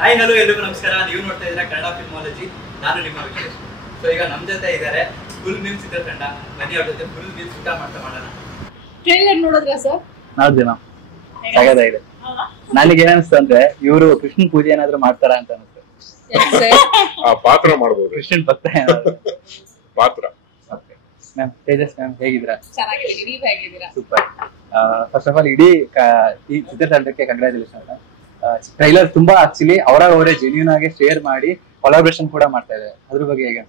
Hi hello ಎಲ್ಲರಿಗೂ ನಮಸ್ಕಾರ. ನೀವು ನೋಡ್ತಾ ಇದ್ದೀರಾ ಕನ್ನಡ ಫಿಲ್ಮಾಲಜಿ. ನಾನು ನಿಮ್ಮ ವಿಶೇಷ್. ಸೊ ಈಗ ನಮ್ಮ ಜೊತೆ ಇದ್ದಾರೆ ಫುಲ್ ಮೀಲ್ಸ್ ಚಿತ್ರತಂಡ. ಬನ್ನಿ ಅವ್ರ ಜೊತೆ ಫುಲ್ ಮೀಲ್ಸ್ ಊಟ ಮಾಡ್ತಾ ಮಾಡೋಣ. ಟ್ರೈಲರ್ ನೋಡಿದ್ರಾ ಸರ್? ನೋಡಿದ್ವಿ ನಾವು. ಸಾಕಾಗಿದೆ. ನನಗೆ ಏನನ್ಸ್ತು ಅಂದ್ರೆ ಇವರು ಕೃಷ್ಣನ್ ಪೂಜೆ ಏನಾದ್ರು ಮಾಡ್ತಾರ ಅಂತ ಅನ್ಸುತ್ತೆ. ಪಾತ್ರ ಮಾಡಬಹುದು. ಕೃಷ್ಣನ್ ಭಕ್ತ ಏನಾದ್ರು ಪಾತ್ರ. ಮ್ಯಾಮ್ ತೇಜಸ್ ಮ್ಯಾಮ್ ಹೇಗಿದ್ದೀರಾ? ಚೆನ್ನಾಗಿದ್ದೀನಿ, ನೀವು ಹೇಗಿದ್ದೀರಾ? ಸೂಪರ್. ಫಸ್ಟ್ ಆಫ್ ಆಲ್ ಇಡೀ ಈ ಚಿತ್ರತಂಡಕ್ಕೆ ಕಂಗ್ರಾಚುಲೇಷನ್. ಟ್ರೈಲರ್ ತುಂಬಾ ಆಕ್ಚುಲಿ ಅವರೇ ಜೆನ್ಯೂನ್ ಆಗಿ ಶೇರ್ ಮಾಡಿ ಕೊಲಾಬ್ರೇಷನ್ ಕೂಡ ಮಾಡ್ತಾ ಇದ್ದಾರೆ. ಅದ್ರ ಬಗ್ಗೆ ಹೇಗೆ?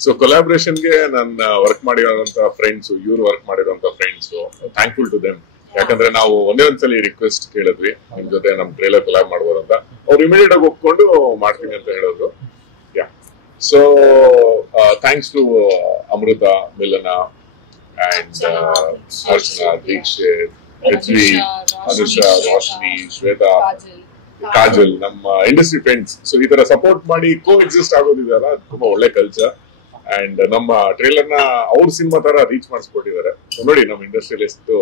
ಸೊ ಕೊಲಾಬ್ರೇಷನ್ಗೆ ನನ್ನ ವರ್ಕ್ ಮಾಡಿರೋಂತ ಫ್ರೆಂಡ್ಸ್, ಇವ್ರು ವರ್ಕ್ ಮಾಡಿರೋಂತ ಫ್ರೆಂಡ್ಸ್, ಥ್ಯಾಂಕ್ಫುಲ್ ಟು ದೆಮ್. ಯಾಕಂದ್ರೆ ನಾವು ಒಂದೇ ಒಂದ್ಸಲಿ ರಿಕ್ವೆಸ್ಟ್ ಕೇಳಿದ್ವಿ ನಿಮ್ ಜೊತೆ ನಮ್ ಟ್ರೈಲರ್ ಕೊಲಾಬ್ ಮಾಡ್ಬೋದು ಅಂತ. ಅವ್ರು ಇಮಿಡಿಯೇಟ್ ಆಗಿ ಒಪ್ಕೊಂಡು ಮಾಡ್ತೀನಿ ಅಂತ ಹೇಳಿದ್ರು. ಯಾ, ಸೊ ಥ್ಯಾಂಕ್ಸ್ ಟು ಅಮೃತ, ಮಿಲನ ಅಂಡ್ ಅರ್ಚನಾ, ದೀಕ್ಷಿತ್, ಪೃಥ್ವಿ, ಅನುಷಾ, ರೋಶನಿ, ಶ್ವೇತಾ, ಕಾಜಲ್, ನಮ್ಮ ಇಂಡಸ್ಟ್ರಿ ಫ್ರೆಂಡ್ಸ್. ಸೊ ಈ ತರ ಸಪೋರ್ಟ್ ಮಾಡಿ ಕೋ ಎಕ್ಸಿಸ್ಟ್ ಆಗೋದಿದೆಯಲ್ಲ, ತುಂಬಾ ಒಳ್ಳೆ ಕಲ್ಚರ್. ಅಂಡ್ ನಮ್ಮ ಟ್ರೈಲರ್ ನ ಅವ್ರ ಸಿನಿಮಾ ತರ ರೀಚ್ ಮಾಡಿಸ್ಕೊಟ್ಟಿದ್ದಾರೆ. ನೋಡಿ ನಮ್ಮ ಇಂಡಸ್ಟ್ರಿಯಲ್ಲಿ ಎಷ್ಟು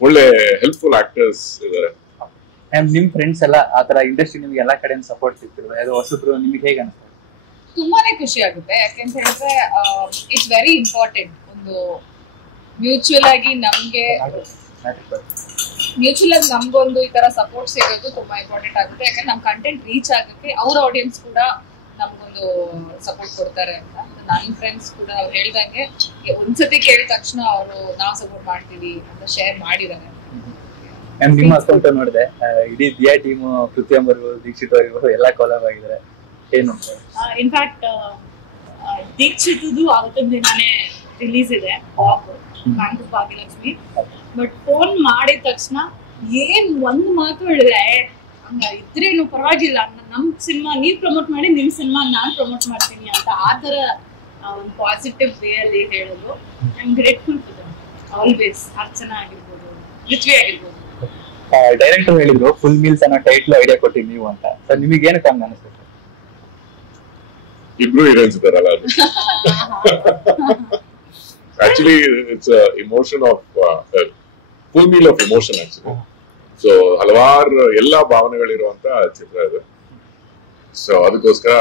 ಒಳ್ಳೆ ಹೆಲ್ಪ್ಫುಲ್ ಆಕ್ಟರ್ಸ್ ಇದ್ದಾರೆ. ನಿಮ್ ಫ್ರೆಂಡ್ಸ್ ಎಲ್ಲ ಆತರ ಇಂಡಸ್ಟ್ರಿ ನಿಮ್ಗೆ ಎಲ್ಲಾ ಕಡೆ ಸಪೋರ್ಟ್ ಸಿಗ್ತಿದ್ರು, ಅದು ಹೊಸಬ್ರು ನಿಮ್ಗೆ ಹೇಗೆ ಅನ್ಸುತ್ತೆ? ತುಂಬಾನೇ ಖುಷಿ ಆಗುತ್ತೆ. ಯಾಕೆಂತ ಹೇಳಿದ್ರೆ ಇಟ್ಸ್ ವೆರಿ ಇಂಪಾರ್ಟೆಂಟ್. ಒಂದು ಮ್ಯೂಚುವಲ್ ಆಗಿ ನಮ್ಗೊಂದು ಈ ತರ ಸಪೋರ್ಟ್ ಸಿಗೋದು ತುಂಬಾ ಇಂಪಾರ್ಟೆಂಟ್ ಆಗುತ್ತೆ. ಯಾಕಂದ್ರೆ ನಮ್ ಕಂಟೆಂಟ್ ರೀಚ್ ಆಗಕ್ಕೆ ಅವ್ರ ಆಡಿಯನ್ಸ್ ಕೂಡ ನಮ್ಗೊಂದು ಸಪೋರ್ಟ್ ಕೊಡ್ತಾರೆ ಅಂತ. ನನ್ನ ಫ್ರೆಂಡ್ಸ್ ಕೂಡ ಅವ್ರು ಹೇಳ್ದಂಗೆ ಒಂದ್ಸತಿ ಕೇಳಿದ ತಕ್ಷಣ ಅವರು ನಾವು ಸಪೋರ್ಟ್ ಮಾಡ್ತೀವಿ ಅಂತ ಶೇರ್ ಮಾಡಿದ್ದಾರೆ. ನಿಮ್ಮ ಅಕೌಂಟ್ ನೋಡಿದೆ, ಇಡೀ ದಿಯಾ ಟೀಮ್, ಪೃಥ್ವಿ ಅವರು, ದೀಕ್ಷಿತ್ ಅವರು ಎಲ್ಲ ಕೊಲಾಬ್ ಆಗಿದ್ದಾರೆ. ಏನು ಇನ್ಫ್ಯಾಕ್ಟ್ ದೀಕ್ಷಿತದು ಅವತ್ತೊಂದು ದಿನಾನೇ ರಿಲೀಸ್ ಇದೆ ಬ್ಯಾಂಕ್ ಭಾಗ್ಯಲಕ್ಷ್ಮಿ. ಬಟ್ ಫೋನ್ ಮಾಡಿದ ತಕ್ಷಣ ಏನ್ ಒಂದ್ ಮಾತು ಹೇಳಿದ್ರೆ, ಹಂಗ ಇದ್ರೇನು ಪರವಾಗಿಲ್ಲ, ನಮ್ ಸಿನಿಮಾ ನೀವ್ ಪ್ರಮೋಟ್ ಮಾಡಿ, ನಿಮ್ ಸಿನಿಮಾ ನಾನ್ ಪ್ರಮೋಟ್ ಮಾಡ್ತೀನಿ ಅಂತ ಆ ತರ ಒಂದು ಪಾಸಿಟಿವ್ ವೇ ಅಲ್ಲಿ ಹೇಳೋದು. I am grateful to them always. Archana ಆಗಿರ್ಬೋದು, ಪೃಥ್ವಿ ಆಗಿರ್ಬೋದು. ಡೈರೆಕ್ಟರ್ ಹೇಳಿದ್ರು ಫುಲ್ ಮೀಲ್ಸ್ ಅನ್ನೋ ಟೈಟ್ಲ್ ಐಡಿಯಾ ಕೊಟ್ಟಿದ್ ನೀವು ಅಂತ. ಸರ್ ನಿಮಗೆ ಏನಕ್ಕೆ ಹಂಗ ಅನಿಸುತ್ತೆ? ಇಬ್ರು ಹೀರೋಯಿನ್ಸ್ ಇದಾರಲ್ಲ, actually it's emotion of full meal of emotion actually. So ಹಲವಾರು ಎಲ್ಲಾ ಭಾವನೆಗಳಿರುವಂತ ಚಿತ್ರ ಇದು. ಸೊ ಅದಕ್ಕೋಸ್ಕರ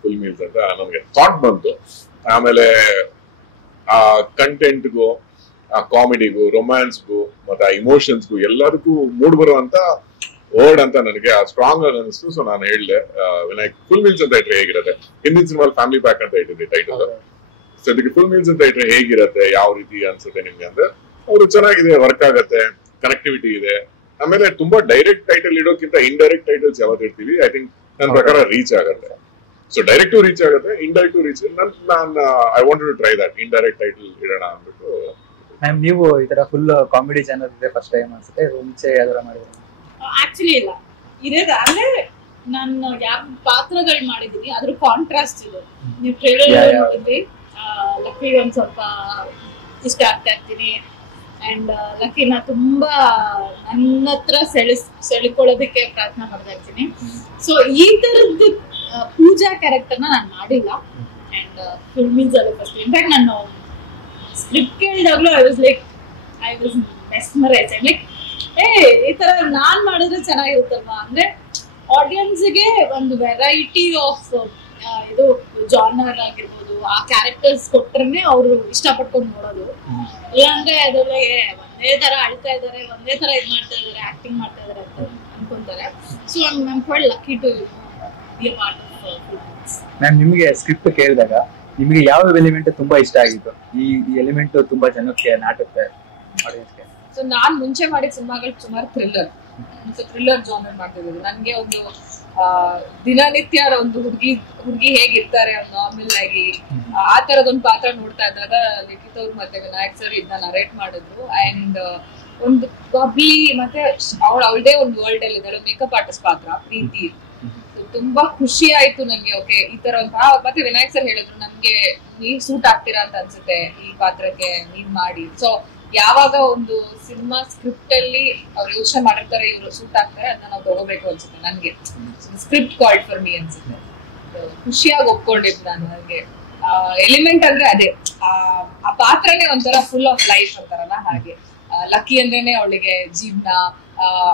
ಫುಲ್ ಮೀಲ್ಸ್ ಅಂತ ನಮ್ಗೆ ಥಾಟ್ ಬಂತು. ಆಮೇಲೆ ಆ ಕಂಟೆಂಟ್ಗೂ, ಆ ಕಾಮಿಡಿಗೂ, ರೊಮ್ಯಾನ್ಸ್ಗೂ, ಮತ್ತೆ ಆ ಇಮೋಷನ್ಸ್ಗೂ ಎಲ್ಲದಕ್ಕೂ ಮೂಡ್ ಬರುವಂತ ವರ್ಡ್ ಅಂತ ನನಗೆ ಸ್ಟ್ರಾಂಗ್ ಆಗಿ ಅನಿಸ್ತು. ಸೊ ನಾನು ಹೇಳಿದೆ ವಿನಾಯಕ್ ಫುಲ್ ಮೀಲ್ಸ್ ಅಂತ ಇಟ್ರೆ ಹೇಗಿರುತ್ತೆ. ಹಿಂದಿನ ಸಿನಿಮಾ ಫ್ಯಾಮಿಲಿ ಪ್ಯಾಕ್ ಅಂತ ಇಟ್ಟಿದ್ದೆ ಟೈಟಲ್. ಸೊ ಇದಕ್ಕೆ ಫುಲ್ ಮೀಲ್ಸ್ ಅಂತ ಇಟ್ರೆ ಹೇಗಿರುತ್ತೆ, ಯಾವ ರೀತಿ ಅನ್ಸುತ್ತೆ ನಿಮ್ಗೆ ಅಂದ್ರೆ, ಅವರು ಚೆನ್ನಾಗಿದೆ, ವರ್ಕ್ ಆಗತ್ತೆ, ಕನೆಕ್ಟಿವಿಟಿ ಇದೆ. ಆಮೇಲೆ ತುಂಬಾ ಡೈರೆಕ್ಟ್ ಟೈಟಲ್ ಇಡೋಕ್ಕಿಂತ ಇಂಡೈರೆಕ್ಟ್ ಟೈಟಲ್ಸ್ ಯಾವತ್ತು ಇಡ್ತೀವಿ, ಐ ಥಿಂಕ್ ನನ್ನ ಪ್ರಕಾರ ರೀಚ್ ಆಗತ್ತೆ. ಸೊ ಡೈರೆಕ್ಟ್ ರೀಚ್ ಆಗುತ್ತೆ, ಇಂಡೈರೆಕ್ಟ್ ರೀಚ್. ನಾನು I want to try that, indirect title ಇಡೋಣ ಅಂದ್ಬಿಟ್ಟು. ಮ್ಯಾಮ್ ನೀವು ಈ ತರ ಫುಲ್ ಕಾಮಿಡಿ ಚಾನಲ್ ಇದೆ ಫಸ್ಟ್ ಟೈಮ್ ಅನ್ಸುತ್ತೆ, ಮುಂಚೆ ಯಾವ್ದಾರ ಮಾಡಿದ್ರೆ? ಆಕ್ಚುಲಿ ಇಲ್ಲ, ಇದೇ ಅಂದ್ರೆ ನಾನು ಯಾವ ಪಾತ್ರಗಳು ಮಾಡಿದೀನಿ ಅದ್ರ ಕಾಂಟ್ರಾಸ್ಟ್ ಇದೆ. ನೀವು ಟ್ರೈಲರ್ ನೋಡಿದ್ರಿ, ಲಕ್ಕಿ ಒಂದ್ ಸ್ವಲ್ಪ ಇಷ್ಟ ಆಗ್ತಾ ಇರ್ತೀನಿ. ಅಂಡ್ ಲಕ್ಕಿನ ತುಂಬಾ ನನ್ನ ಹತ್ರ ಸೆಳೆಕೊಳ್ಳೋದಕ್ಕೆ ಪ್ರಯತ್ನ ಮಾಡ್ತಾ ಇರ್ತೀನಿ. ಸೊ ಈ ತರದ್ದು ಪೂಜಾ ಕ್ಯಾರೆಕ್ಟರ್ನ ನಾನು ಮಾಡಿಲ್ಲ. ಅಂಡ್ ಫುಲ್ ಮೀಲ್ಸ್ ಅಲ್ಲಿ ಫಸ್ಟ್ ಇನ್ಫ್ಯಾಕ್ಟ್ ನಾನು ಸ್ಕ್ರಿಪ್ಟ್ ಕೇಳಿದಾಗ್ಲೂ ಐ ವಾಸ್ ಮೆಸ್ಮರೈಸ್. ಲೈಕ್ ಈ ತರ ನಾನ್ ಮಾಡಿದ್ರೆ ಚೆನ್ನಾಗಿರುತ್ತಲ್ವಾ, ಅಂದ್ರೆ ಆಡಿಯನ್ಸ್ಗೆ ಒಂದು ವೆರೈಟಿ ಆಫ್ ಇದು ಜಾನರ್ ಆಗಿರ್ಬೋದು, ಆ ಕ್ಯಾರೆಕ್ಟರ್ಸ್ ಕೊಟ್ರೆ ಅವರು ಇಷ್ಟಪಟ್ಕೊಂಡು ನೋಡೋದು. ಇಲ್ಲಾಂದ್ರೆ ಅದ್ರೊಳಗೆ ಒಂದೇ ತರ ಅಳ್ತಾ ಇದಾರೆ, ಒಂದೇ ತರ ಇದ್ ಮಾಡ್ತಾ ಇದಾರೆ, ಆಕ್ಟಿಂಗ್ ಮಾಡ್ತಾ ಇದಾರೆ ಅಂತ ಅನ್ಕೊಂತಾರೆ. So I am quite lucky to be a part of films. Ma'am ನಿಮಗೆ ಸ್ಕ್ರಿಪ್ಟ್ ಕೇಳಿದಾಗ ನಿಮಗೆ ಯಾವ ಎಲಿಮೆಂಟ್ ತುಂಬಾ ಇಷ್ಟ ಆಗಿತ್ತು? ಈ ಎಲಿಮೆಂಟ್ ತುಂಬಾ ಜನಕ್ಕೆ ನಾಟುತ್ತೆ ಆಡಿಯನ್ಸ್ಗೆ. ಸೊ ನಾನ್ ಮುಂಚೆ ಮಾಡಿದ ಸಿನಿಮಾಗಳು ಸುಮಾರು ಥ್ರಿಲ್ಲರ್ ಜಾನರ್ ಮಾಡ್ತಿದ್ರು. ನನ್ಗೆ ಒಂದು ದಿನನಿತ್ಯ ಒಂದು ಹುಡುಗಿ ಹೇಗಿರ್ತಾರೆ ಒಂದು ನಾರ್ಮಲ್ ಆಗಿ, ಆ ತರದೊಂದು ಪಾತ್ರ ನೋಡ್ತಾ ಇದ್ದಾಗ ಲಿಖಿತ್ ಅವ್ರು ಮತ್ತೆ ವಿನಾಯಕ್ ಸರ್ ಇದನ್ನ ನರೇಟ್ ಮಾಡಿದ್ರು. ಅಂಡ್ ಒಂದು ಬಬ್ಲಿ, ಮತ್ತೆ ಅವಳದೇ ಒಂದು ವರ್ಲ್ಡ್ ಅಲ್ಲಿ ಇದ್ದಾಳೆ, ಮೇಕಪ್ ಆರ್ಟಿಸ್ಟ್ ಪಾತ್ರ ಪ್ರೀತಿ. ತುಂಬಾ ಖುಷಿ ಆಯ್ತು ನಂಗೆ. ಓಕೆ, ಈ ತರ ಮತ್ತೆ ವಿನಾಯಕ್ ಸರ್ ಹೇಳಿದ್ರು ನಮ್ಗೆ ನೀವ್ ಸೂಟ್ ಆಗ್ತೀರಾ ಅಂತ ಅನ್ಸುತ್ತೆ ಈ ಪಾತ್ರಕ್ಕೆ, ನೀವ್ ಮಾಡಿ. ಸೊ ಯಾವಾಗ ಒಂದು ಸಿನಿಮಾ ಸ್ಕ್ರಿಪ್ಟ್ ಅಲ್ಲಿ ಅವ್ರು ಯೋಚನೆ ಮಾಡಿರ್ತಾರೆ ಇವ್ರು ಸೂಟ್ ಆಗ್ತಾರೆ, ಅದನ್ನ ನಾವು ತಗೋಬೇಕು ಅನ್ಸುತ್ತೆ. ನನ್ಗೆ ಸ್ಕ್ರಿಪ್ಟ್ ಕಾಲ್ಡ್ ಫಾರ್ ಮೀ ಅನ್ಸುತ್ತೆ. ಖುಷಿಯಾಗಿ ಒಪ್ಕೊಂಡಿದ್ದು ನಾನು. ನನಗೆ ಎಲಿಮೆಂಟ್ ಅಂದ್ರೆ ಅದೇ, ಆ ಪಾತ್ರನೇ ಒಂಥರ ಫುಲ್ ಆಫ್ ಲೈಫ್ ಅಂತಾರಲ್ಲ ಹಾಗೆ. ಲಕ್ಕಿ ಅಂದ್ರೇನೆ ಅವಳಿಗೆ ಜೀವನ,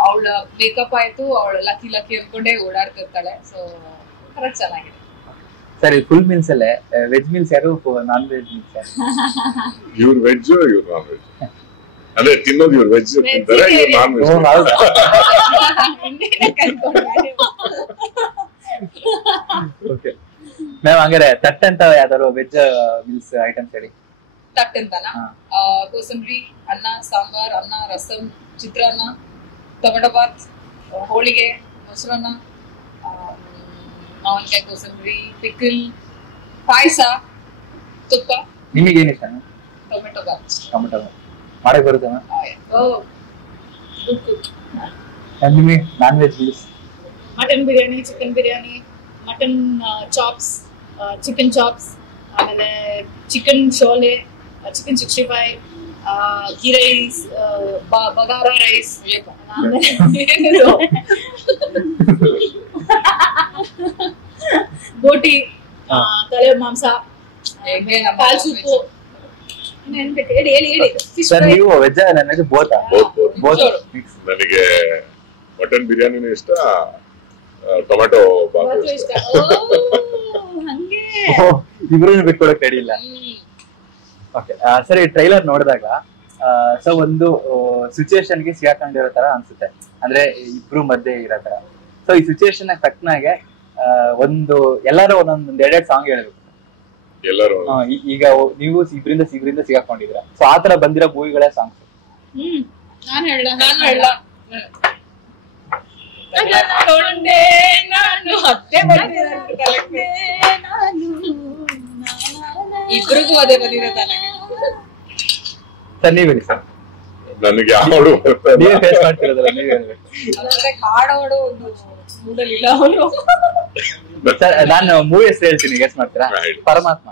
ಅವಳ ಮೇಕಪ್ ಆಯ್ತು, ಅವಳು ಲಕ್ಕಿ ಲಕ್ಕಿ ಅನ್ಕೊಂಡೇ ಓಡಾಡ್ತಿರ್ತಾಳೆ. ಸೊ ಕರೆಕ್ಟ್ ಚೆನ್ನಾಗಿದೆ. ಸರಿ, ಫುಲ್ ಮೀಲ್ಸ್ ಅಲ್ಲೇ ವೆಜ್ ಮೀಲ್ಸ್ ಯಾರು, ನಾನ್ ವೆಜ್ ಮೀಲ್ಸ್ ಯಾರು? ಇವ್ರು ವೆಜ್, ಇವ್ರು ನಾನ್ ವೆಜ್. ಅದೇ ತಿನ್ನೋದು ಇವ್ರು ವೆಜ್ ತಿಂತಾರೆ, ಇವ್ರು ನಾನ್ ವೆಜ್. ಓಕೆ ಮ್ಯಾಮ್, ಹಂಗಾರೆ ತಟ್ ಅಂತ ಯಾವ್ದಾದ್ರು ವೆಜ್ ಮೀಲ್ಸ್ ಐಟಮ್ಸ್ ಹೇಳಿ. ತಟ್ ಅಂತನಾ? ಕೋಸಂಬರಿ, ಅನ್ನ ಸಾಂಬಾರ್, ಅನ್ನ ರಸಂ, ಚಿತ್ರಾನ್ನ, ಟೊಮೆಟೊ ಬಾತ್, ಹೋಳಿಗೆ, ಮೊಸರನ್ನ, ಮಾವಿನಕಾಯಿ ಕೋಸಂಬರಿ, ಪಿಕಲ್, ಪಾಯಸ, ತುಪ್ಪ. ನಿಮಗೆ ಏನ್ ಇಷ್ಟ? ಟೊಮೆಟೊ ಬಾತ್. ಟೊಮೆಟೊ ಮಾಡಕ್ ಬರುತ್ತೆ ಮ್ಯಾಮ್? Good cook. ನಿಮಗೆ non veg meals? Mutton biryani, chicken biryani, mutton chops, chicken chops, ಆಮೇಲೆ ಚಿಕನ್ ಶೋಲೆ, chicken 65, ghee rice, bagara rice, ಬೋಟಿ, ತಲೆ ಮಾಂಸ, ಕಾಲ್ ಸೂಪು. ಹೇಳಿ ಹೇಳಿ ಹೇಳಿ. ಸರ್, ನೀವು ವೆಜ್ ನಾನ್ ವೆಜ್ ಬೋತಾ? Both mix. ನನಗೆ ಮಟನ್ ಬಿರಿಯಾನಿನೂ ಇಷ್ಟ, ಟೊಮೆಟೊ ಬಾತ್ ಇಷ್ಟ. ಹಂಗೆ ಇಬ್ರು ಬಿಟ್ಕೊಡಕ್ ರೆಡಿ ಇಲ್ಲ. ಓಕೆ ಸರಿ, ಟ್ರೈಲರ್ ನೋಡಿದಾಗ ಸೊ ಒಂದು ಸಿಚುಯೇಷನ್ ಗೆ ಸಿಗಾಕೊಂಡಿರೋ ತರ ಅನ್ಸುತ್ತೆ, ಅಂದ್ರೆ ಇಬ್ರು ಮಧ್ಯೆ ಇರೋ ತರ. ಸೊ ಈ ಸಿಚುಯೇಷನ್ ತಕ್ಕನಾಗೆ ಒಂದು ಎಲ್ಲಾರು ಒಂದೊಂದ್ ಎರಡೆರಡು ಸಾಂಗ್ ಹೇಳ್ಬೇಕು. ಎಲ್ಲರೂ ಈಗ ನೀವು ಇಬ್ರಿಂದ ಸಿಗಾಕೊಂಡಿದ್ರ, ಸೊ ಆತರ ಬಂದಿರೋ ಮೂವಿಗಳೇ ಸಾಂಗ್ಸ್. ನಾನು ಹೇಳ ಇಬ್ರಿಗೂ ಅದೇ ಬಂದಿದೆ ತಾನೆ. ಸರ್ ನೀವ್ ಹೇಳಿ ಸರ್. ನನಗೆ ಹಾಡು ನೀವೇ ಫೇಸ್ ಮಾಡ್ತಿರೋದಲ್ಲ, ನೀವೇ ಹೇಳ್ಬೇಕು. ಹಾಡೋಡು ಒಂದು ಮೂಡಲ್ಲಿ ಇಲ್ಲ ಅವನು. ಸರ್ ನಾನು ಮೂವಿ ಹೆಸರು ಹೇಳ್ತೀನಿ, ಗೆಸ್ ಮಾಡ್ತೀರಾ? ಪರಮಾತ್ಮ.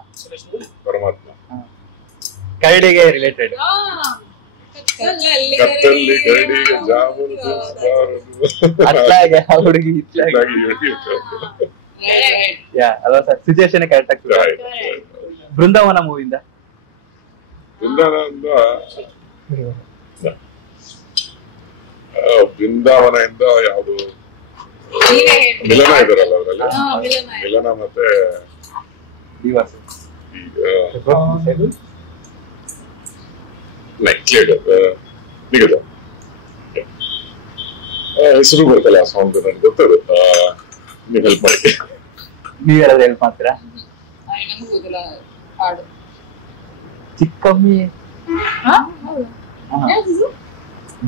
ಕರಡಿಗೆ ರಿಲೇಟೆಡ್. ಕತ್ತಲ್ಲಿ ಕರಡಿಗೆ ಜಾಮೂನು ತಿನ್ನಿಸಬಾರದು. ಅತ್ಲಾಗೆ ಹುಡುಗಿ ಇತ್ಲಾಗೆ. ಯಾ ಅಲ್ವಾ ಸರ್? ಸಿಚುಯೇಷನ್ ಕರೆಕ್ಟ್ ಆಗ್ತದೆ. ಬೃಂದಾವನ ಮೂವಿಯಿಂದ ಬೃಂದಾವನದಿಂದ ಯಾವುದು ಮಿಲನ ಇದಾರಲ್ಲ ಅವರಲ್ಲಿ, ಮಿಲನ ಮತ್ತೆ ನಿಗದ ಹೆಸರು ಬರ್ತಲ್ಲ ಆ ಸಾಂಗ್, ನನ್ಗೆ ಗೊತ್ತದು. ನೀವು ಹೆಲ್ಪ್ ಮಾಡಿ. ನೀವ್ ಯಾರಾದ್ರೂ ಹೆಲ್ಪ್ ಮಾಡ್ತೀರಾ? ಹಾಡು ಚಿಕ್ಕಮ್ಮಿ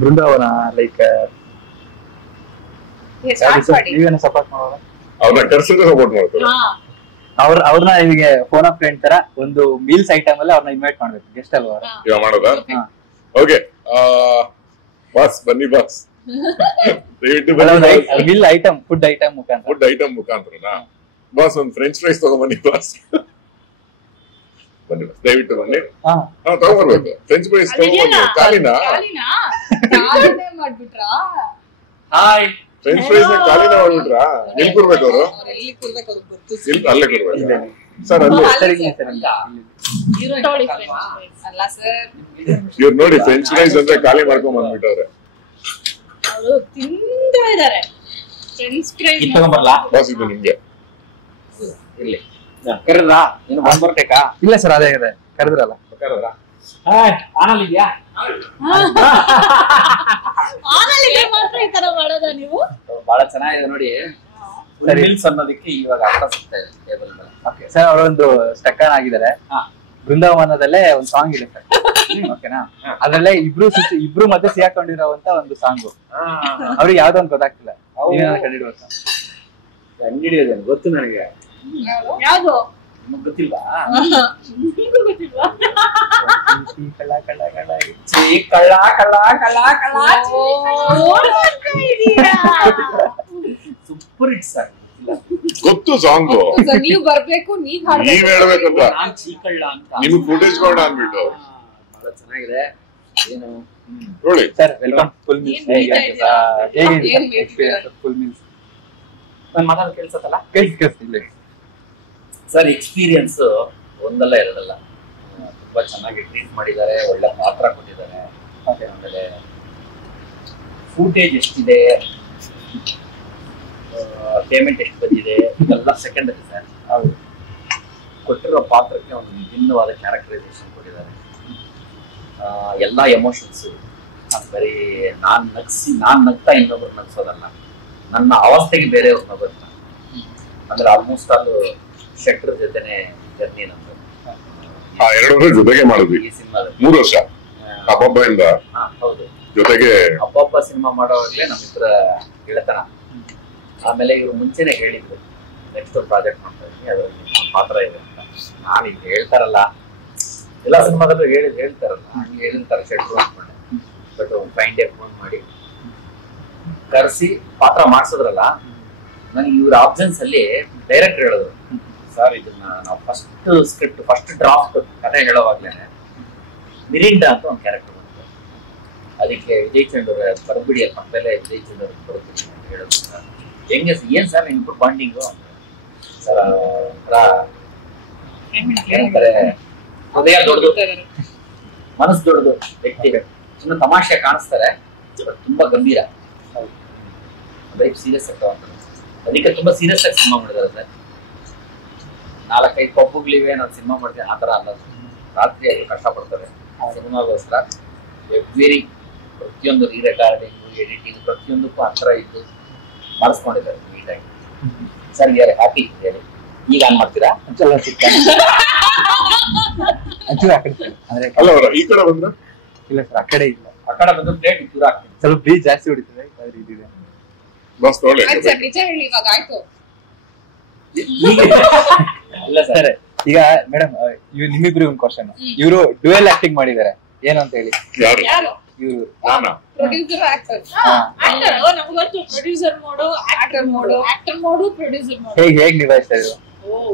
ಬೃಂದಾವನ ಲೈಕ್ ನೀವೇನ ಸಪೋರ್ಟ್ ಮಾಡೋಲ್ಲ? ಅವ್ರನ್ನ ಕರ್ಸಿದ್ರೆ ಸಪೋರ್ಟ್ ಮಾಡ್ತಾರೆ. ಅವ್ರನ್ನ ನಿಮಗೆ ಫೋನ್ ಆಫ್ ಫ್ರೆಂಡ್ ತರ ಒಂದು ಮೀಲ್ಸ್ ಐಟಮ್ ಅಲ್ಲಿ ಅವ್ರನ್ನ ಇನ್ವೈಟ್ ಮಾಡ್ಬೇಕು, ಗೆಸ್ಟ್ ಅಲ್ವಾ? ಇವಾಗ ಮಾಡೋದಾ? ಓಕೆ ಬಾಸ್, ಬನ್ನಿ boss. Meal item, food item ಮುಖಾಂತರ. ಫುಡ್ ಐಟಮ್ ಮುಖಾಂತರನಾ? ಬಾಸ್ ಒಂದ್ ಫ್ರೆಂಚ್ ಫ್ರೈಸ್ ತಗೊಂಡ್ಬನ್ನಿ ಬಾಸ್. ಬನ್ನಿ ಬಾಸ್, ದಯವಿಟ್ಟು ಬನ್ನಿ. ತಗೊಂಡ್ಬರ್ಬೇಕು ಫ್ರೆಂಚ್ ಫ್ರೈಸ್ ತಗೊಂಡ್ಬನ್ನಿ. ಕಾಲಿನ ಮಾಡ್ಬಿಟ್ರಾ? ಹಾಯ್, ಫ್ರೆಂಚ್ ಫ್ರೈಸ್ ಕಾಲಿನ ಮಾಡ್ಬಿಟ್ರಾ? ಎಲ್ಲಿ ಕೊಡ್ಬೇಕು ಅವರು? ಅಲ್ಲೇ ಕೊಡ್ಬೇಕು ಸರ್, ಅಲ್ಲೇ. ಅಲ್ಲ ಸರ್, ಇವ್ರು ನೋಡಿ ಫ್ರೆಂಚ್ ಫ್ರೈಸ್ ಅಂದ್ರೆ ಖಾಲಿ ಮಾಡ್ಕೊಂಡ್ ಬಂದ್ಬಿಟ್ಟವ್ರೆ. ಅವರು ತಿಂತಾ ಇದಾರೆ ಫ್ರೆಂಚ್ ಫ್ರೈಸ್. ಬಾಸ್ ಇದು ನಿಮ್ಗೆ ಕರೆದ್ರಾ? ಏನು ಬಂದ್ಬರ್ಬೇಕಾ? ಇಲ್ಲ ಸರ್, ಅದೇ ಇದೆ, ಕರೆದ್ರಲ್ಲ. ಆನಲ್ಲಿ ಮಾತ್ರ ಈ ತರ ಮಾಡೋದ ನೀವು? ಬಹಳ ಚೆನ್ನಾಗಿದೆ ನೋಡಿ. ಮೀಲ್ಸ್ ಅನ್ನೋದಕ್ಕೆ ಇವಾಗ ಅರ್ಥ ಸಿಗ್ತಾ ಇದೆ ಟೇಬಲ್ ಮೇಲೆ. ಓಕೆ ಸರ್, ಅವರೊಂದು ಸ್ಟಕ್ಕನ್ ಆಗಿದ್ದಾರೆ. ಬೃಂದಾವನದಲ್ಲೇ ಒಂದು ಸಾಂಗ್ ಇದೆ ಸರ್, ಓಕೆನಾ? ಅದ್ರಲ್ಲೇ ಇಬ್ರು ಮತ್ತೆ ಸಿಗಾಕೊಂಡಿರೋಂತ ಒಂದು ಸಾಂಗು. ಅವ್ರಿಗೆ ಯಾವ್ದೋ ಒಂದು ಗೊತ್ತಾಗ್ತಿಲ್ಲ, ಕಂಡಿಡ್ಬೇಕು. ಕಂಡಿಡಿಯೋದೇನು ಗೊತ್ತು ನನಗೆ. ಯಾವ್ದು ನಿಮಗ್ ಗೊತ್ತಿಲ್ವಾ? ಗೊತ್ತಿಲ್ವಾ? Super hit sir. ಗೊತ್ತು ಸಾಂಗು, ನೀವ್ ಬರ್ಬೇಕು, ನೀವ್ ನೀವ್ ಹೇಳ್ಬೇಕಂತ. ನಾನ್ ಚೀಕಳ್ಳ ಅಂತ ನಿಮ್ಗೆ ಫುಟೇಜ್ ಕೊಡ ಅಂದ್ಬಿಟ್ಟು. ಬಹಳ ಚೆನ್ನಾಗಿದೆ. ಏನು ನೋಡಿ sir, welcome. Full meals full meals ನನ್ ಮಾತಾಡೋದು ಕೇಳಿಸತ್ತಲ್ಲ ಕೇಳಿಸ್ತಿಲ್ಲ ಸರ್? ಎಕ್ಸ್ಪೀರಿಯನ್ಸ್ ಒಂದಲ್ಲ ಎರಡಲ್ಲ, ತುಂಬಾ ಚೆನ್ನಾಗಿ ಟ್ರೀಟ್ ಮಾಡಿದ್ದಾರೆ, ಒಳ್ಳೆ ಪಾತ್ರ ಕೊಟ್ಟಿದ್ದಾರೆ. ಆಮೇಲೆ ಫೂಟೇಜ್ ಎಷ್ಟಿದೆ, ಪೇಮೆಂಟ್ ಎಷ್ಟು ಬಂದಿದೆ ಇದೆಲ್ಲ ಸೆಕೆಂಡರಿ ಸರ್. ಹೌದು. ಕೊಟ್ಟಿರೋ ಪಾತ್ರಕ್ಕೆ ಒಂದು ವಿಭಿನ್ನವಾದ ಕ್ಯಾರೆಕ್ಟರೈಸೇಷನ್ ಕೊಟ್ಟಿದ್ದಾರೆ. ಎಲ್ಲ ಎಮೋಷನ್ಸ್ ಬರೀ ನಾನ್ ನಗ್ತಾ ಇನ್ನೊಬ್ರು ನಗ್ಸೋದಲ್ಲ, ನನ್ನ ಅವಸ್ಥೆಗೆ ಬೇರೆಯವ್ರು ನಗೋದನ್ನ. ಅಂದ್ರೆ ಆಲ್ಮೋಸ್ಟ್ ಅದು ಶೆಟ್ಟರ್ ಜೊತೆನೆ ಜರ್ನಿ ನಂದು. 2 ವರ್ಷ ಜೊತೆಗೆ ಮಾಡಿದ್ವಿ, ಈ ಸಿನಿಮಾದಲ್ಲಿ 3 ವರ್ಷ ಅಬ್ಬಬ್ಬಯಿಂದ ಹೌದು. ಜೊತೆಗೆ ಅಬ್ಬಬ್ಬ ಸಿನಿಮಾ ಮಾಡೋವಾಗ್ಲೇ ನಮ್ಮ ಮಿತ್ರ ಗೆಳೆತನ. ಆಮೇಲೆ ಇವ್ರು ಮುಂಚೆನೆ ಹೇಳಿದ್ರು ನೆಕ್ಸ್ಟ್ ಒಂದು ಪ್ರಾಜೆಕ್ಟ್ ಮಾಡ್ತಾ ಇದ್ದೀನಿ, ಅದರಲ್ಲಿ ಪಾತ್ರ ಇದೆ ಅಂತ. ನಾನು ಈಗ ಹೇಳ್ತಾರಲ್ಲ ಎಲ್ಲ ಸಿನಿಮಾದಲ್ಲೂ ಹೇಳ್ತಾರಲ್ಲ, ಹಂಗೆ ಹೇಳಿರ್ತಾರೆ ಶೆಟ್ರು ಅನ್ಕೊಂಡೆ. ಬಟ್ ಫೈನ್ ಡೇ ಫೋನ್ ಮಾಡಿ ಕರೆಸಿ ಪಾತ್ರ ಮಾಡಿಸಿದ್ರಲ್ಲ, ನನಗೆ ಇವ್ರ ಆಬ್ಸೆನ್ಸ್ ಅಲ್ಲಿ ಡೈರೆಕ್ಟರ್ ಹೇಳಿದ್ರು, ಸರ್ ಇದನ್ನ ನಾವು ಫಸ್ಟ್ ಡ್ರಾಫ್ಟ್ ಕಥೆ ಹೇಳೋವಾಗ್ಲೇನೆ ಮಿರಿಂಡಾ ಅಂತ ಒಂದು ಕ್ಯಾರೆಕ್ಟರ್ ಬಂತು. ಅದಕ್ಕೆ ವಿಜಯ್ ಚಂದ್ರ ಬರ್ಬಿಡಿ ಅಲ್ಲಿ ಪಕ್ಕದಲ್ಲೇ ವಿಜಯ್ ಚಂದ್ರ ಬರ್ತೀನಿ ಅಂತ ಹೇಳಿದ್ರು. ಸರ್ ಹೆಂಗೆ ಏನ್ ಸರ್ ನಿಮ್ಗೆ ಬಾಂಡಿಂಗು ಸರ್? ಏನಂತಾರೆ, ಹೃದಯ ದೊಡ್ಡದು, ಮನಸ್ಸು ದೊಡ್ಡದು ವ್ಯಕ್ತಿ, ಸುಮ್ಮನೆ ತಮಾಷೆ ಕಾಣಿಸ್ತಾರೆ, ತುಂಬಾ ಗಂಭೀರ, ಲೈಫ್ ಸೀರಿಯಸ್ ಆಗ್ತಾವ. ಅದಕ್ಕೆ ತುಂಬಾ ಸೀರಿಯಸ್ ಆಗಿ ಸಿನಿಮಾ ಮಾಡಿದಾರೆ ಸರ್. 4-5 ಪಬ್ಬುಗಳಿವೆ, ನಾನು ಸಿನಿಮಾ ಮಾಡ್ತೀನಿ ಆ ಥರ ಅಲ್ಲ. ರಾತ್ರಿ ಅವರು ಕಷ್ಟಪಡ್ತಾರೆ ಆ ಸಿನಿಮಾಗೋಸ್ಕರ. ಎವ್ರಿ ಪ್ರತಿಯೊಂದು ರೆಕಾರ್ಡಿಂಗು, ಎಡಿಟಿಂಗ್ ಪ್ರತಿಯೊಂದಕ್ಕೂ ಹತ್ರ ಇದ್ದು ಮಾಡಿಸ್ಕೊಂಡಿದ್ದಾರೆ ನೀಟಾಗಿ. ಸರ್ ವಿ ಆರ್ ಹ್ಯಾಪಿ ಹೇಳಿ. ಈಗ ಆನ್ ಮಾಡ್ತೀರಾ? ಅಂದ್ರೆ ಅಲ್ಲ ಅವರ ಈ ಕಡೆ ಬಂದ್ರೆ ಇಲ್ಲ ಸರ್, ಆ ಕಡೆ ಇಲ್ಲ. ಆ ಕಡೆ ಬಂದು ಪ್ಲೇಟ್ ಚೂರು ಹಾಕ್ತೀನಿ. ಸ್ವಲ್ಪ ಬ್ರೀಜ್ ಜಾಸ್ತಿ ಹೊಡಿತದೆ ಇದಿದೆ. ಬಸ್ ತೊಗೊಳ್ಳಿ. ಸರ್ ನಿಜ ಹೇಳಿ, ಇವಾಗ ಆಯ್ತು. ಇಲ್ಲ ಸರ್, ಈಗ ಮೇಡಮ್ ನಿಮ್ಮಿಬ್ರು ಒಂದು ಕ್ವಶನ್. ಇವರು ಡ್ಯುಯಲ್ ಆಕ್ಟಿಂಗ್ ಮಾಡಿದ್ದಾರೆ, ಏನು ಅಂತ ಹೇಳಿ? ಯಾರು? ಇವರು ನಾನಾ? Producer actor. ನಮ್ಗೆ ಗೊತ್ತು producer mode, actor mode, producer mode. ಹೇಗ್ ನಿಭಾಯಿಸ್ತಾ ಇದ್ರು?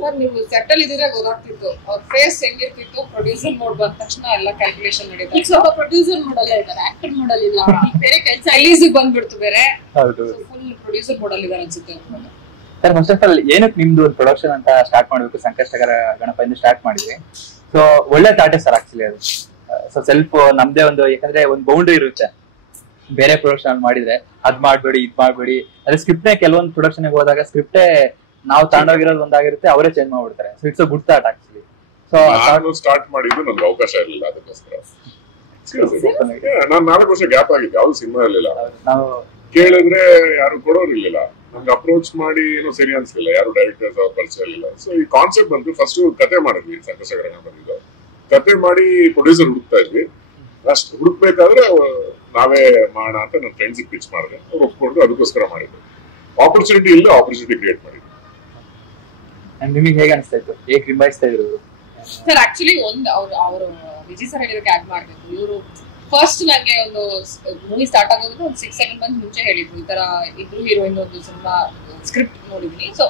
ಸರ್ ನೀವು ಸೆಟಲ್ ಇದ್ರೆ ಗೊತ್ತಾಗ್ತಿತ್ತು ಅವ್ರ ಫೇಸ್ ಹೆಂಗಿರ್ತಿತ್ತು. ಪ್ರೊಡ್ಯೂಸರ್ ಮೋಡ್ ಬಂದ ತಕ್ಷಣ ಎಲ್ಲ ಕ್ಯಾಲ್ಕುಲೇಷನ್ ನಡೀತಾರೆ. ಈಗ ಸ್ವಲ್ಪ ಪ್ರೊಡ್ಯೂಸರ್ ಮೋಡಲ್ಲೇ ಇದ್ದಾರೆ, ಆಕ್ಟರ್ ಮೋಡಲ್ ಇಲ್ಲ. ಬೇರೆ ಕೆಲಸ ರಿಲೀಸ್ ಬಂದ್ಬಿಡ್ತು ಬೇರೆ, ಹೌದು. ಫುಲ್ ಪ್ರೊಡ್ಯೂಸರ್ ಮೋಡ್ ಅಲ್ಲಿ ಇದಾರೆ ಅನ್ಸುತ್ತೆ. ಸರ್ ಫಸ್ಟ್ ಆಫ್ ಆಲ್ ಏನಕ್ಕೆ ನಿಮ್ದು ಒಂದು ಪ್ರೊಡಕ್ಷನ್ ಅಂತ ಸ್ಟಾರ್ಟ್ ಮಾಡ್ಬೇಕು, ಸಂಕಷ್ಟಕರ ಗಣಪದಿಂದ ಸ್ಟಾರ್ಟ್ ಮಾಡಿದ್ವಿ. ಸೊ ಒಳ್ಳೆ ಥಾಟೇ ಸರ್ ಆಕ್ಚುಲಿ ಅದು. ಸೊ ಸ್ವಲ್ಪ ನಮ್ದೇ ಒಂದು, ಯಾಕಂದ್ರೆ ಒಂದು ಬೌಂಡ್ರಿ ಇರುತ್ತೆ. ಬೇರೆ ಪ್ರೊಡಕ್ಷನ್ ಮಾಡಿದ್ರೆ ಅದ್ ಮಾಡ್ಬೇಡಿ ಇದ್ ಮಾಡ್ಬೇಡಿ, ಅದೇ ಸ್ಕ್ರಿಪ್ಟ್ ಕೆಲವೊಂದು ಪ್ರೊಡಕ್ಷನ್ ಹೋದಾಗ ಸ್ಕ್ರಿಪ್ಟೇ ನಾವು ತಗೊಂಡೋಗಿರೋದು ಒಂದಾಗಿರುತ್ತೆ, ಅವರೇ ಚೇಂಜ್ ಮಾಡ್ಬಿಡ್ತಾರೆ. So it's a good thought actually. So ನಾನು ಸ್ಟಾರ್ಟ್ ಮಾಡಿದ್ದು ನನ್ಗೆ ಅವಕಾಶ ಇರಲಿಲ್ಲ, ಅದಕ್ಕೋಸ್ಕರ. ನಾನು 4 ವರ್ಷ ಗ್ಯಾಪ್ ಆಗಿದ್ದೆ, ಯಾವ್ದು ಸಿನಿಮಾ ಇರಲಿಲ್ಲ. ನಾವು ಕೇಳಿದ್ರೆ ಯಾರು ಕೊಡೋರಿರ್ಲಿಲ್ಲ. ನಮ್ಗೆ ಅಪ್ರೋಚ್ ಮಾಡಿ ಏನೋ ಸರಿ ಅನ್ಸಲಿಲ್ಲ, ಯಾರು ಡೈರೆಕ್ಟರ್ಸ್ ಅವ್ರ ಪರಿಚಯ ಇರಲಿಲ್ಲ. ಸೊ ಈ ಕಾನ್ಸೆಪ್ಟ್ ಬಂತು. ಫಸ್ಟ್ ಕತೆ ಮಾಡಿದ್ವಿ, ಸಂಕಷ್ಟಕರ ಬಂದಿದ್ದು ಕತೆ ಮಾಡಿ ಪ್ರೊಡ್ಯೂಸರ್ ಹುಡುಕ್ತಾ ಇದ್ವಿ. ಅಷ್ಟು ಹುಡುಕ್ಬೇಕಾದ್ರೆ ನಾವೇ ಮಾಡೋಣ ಅಂತ ನನ್ನ ಫ್ರೆಂಡ್ಸಿಗೆ ಪಿಚ್ ಮಾಡಿದೆ, ಅವ್ರು ಒಪ್ಕೊಂಡು ಅದಕ್ಕೋಸ್ಕರ ಮಾಡಿದ್ವಿ. ಆಪರ್ಚುನಿಟಿ ಇಲ್ಲ, ಆಪರ್ಚುನಿಟಿ ಕ್ರಿಯೇಟ್ ಮಾಡಿದ್ವಿ. ನಿಮಗೆ ಹೇಗೆ ಅನಿಸ್ತಾ ಇತ್ತು, ಹೇಗೆ ನಿಭಾಯಿಸ್ತಾ ಇದ್ರು? ಸರ್ ಆಕ್ಚುಲಿ ಅವರು ವಿಜಯ್ ಸರ್ ಹೇಳಿದಕ್ಕೆ ಆಡ್ ಮಾಡ್ಬೇಕು. ಇವರು ಫಸ್ಟ್ ನಂಗೆ ಒಂದು ಮೂವಿ ಸ್ಟಾರ್ಟ್ ಆಗೋದಕ್ಕೆ ಒಂದು 6-7 ಮಂತ್ ಮುಂಚೆ ಹೇಳಿದ್ರು, ಈ ತರ ಇಬ್ರು ಹೀರೋಯಿನ್ ಒಂದು ಸಿನಿಮಾ ಸ್ಕ್ರಿಪ್ಟ್ ನೋಡಿದೀನಿ, ಸೊ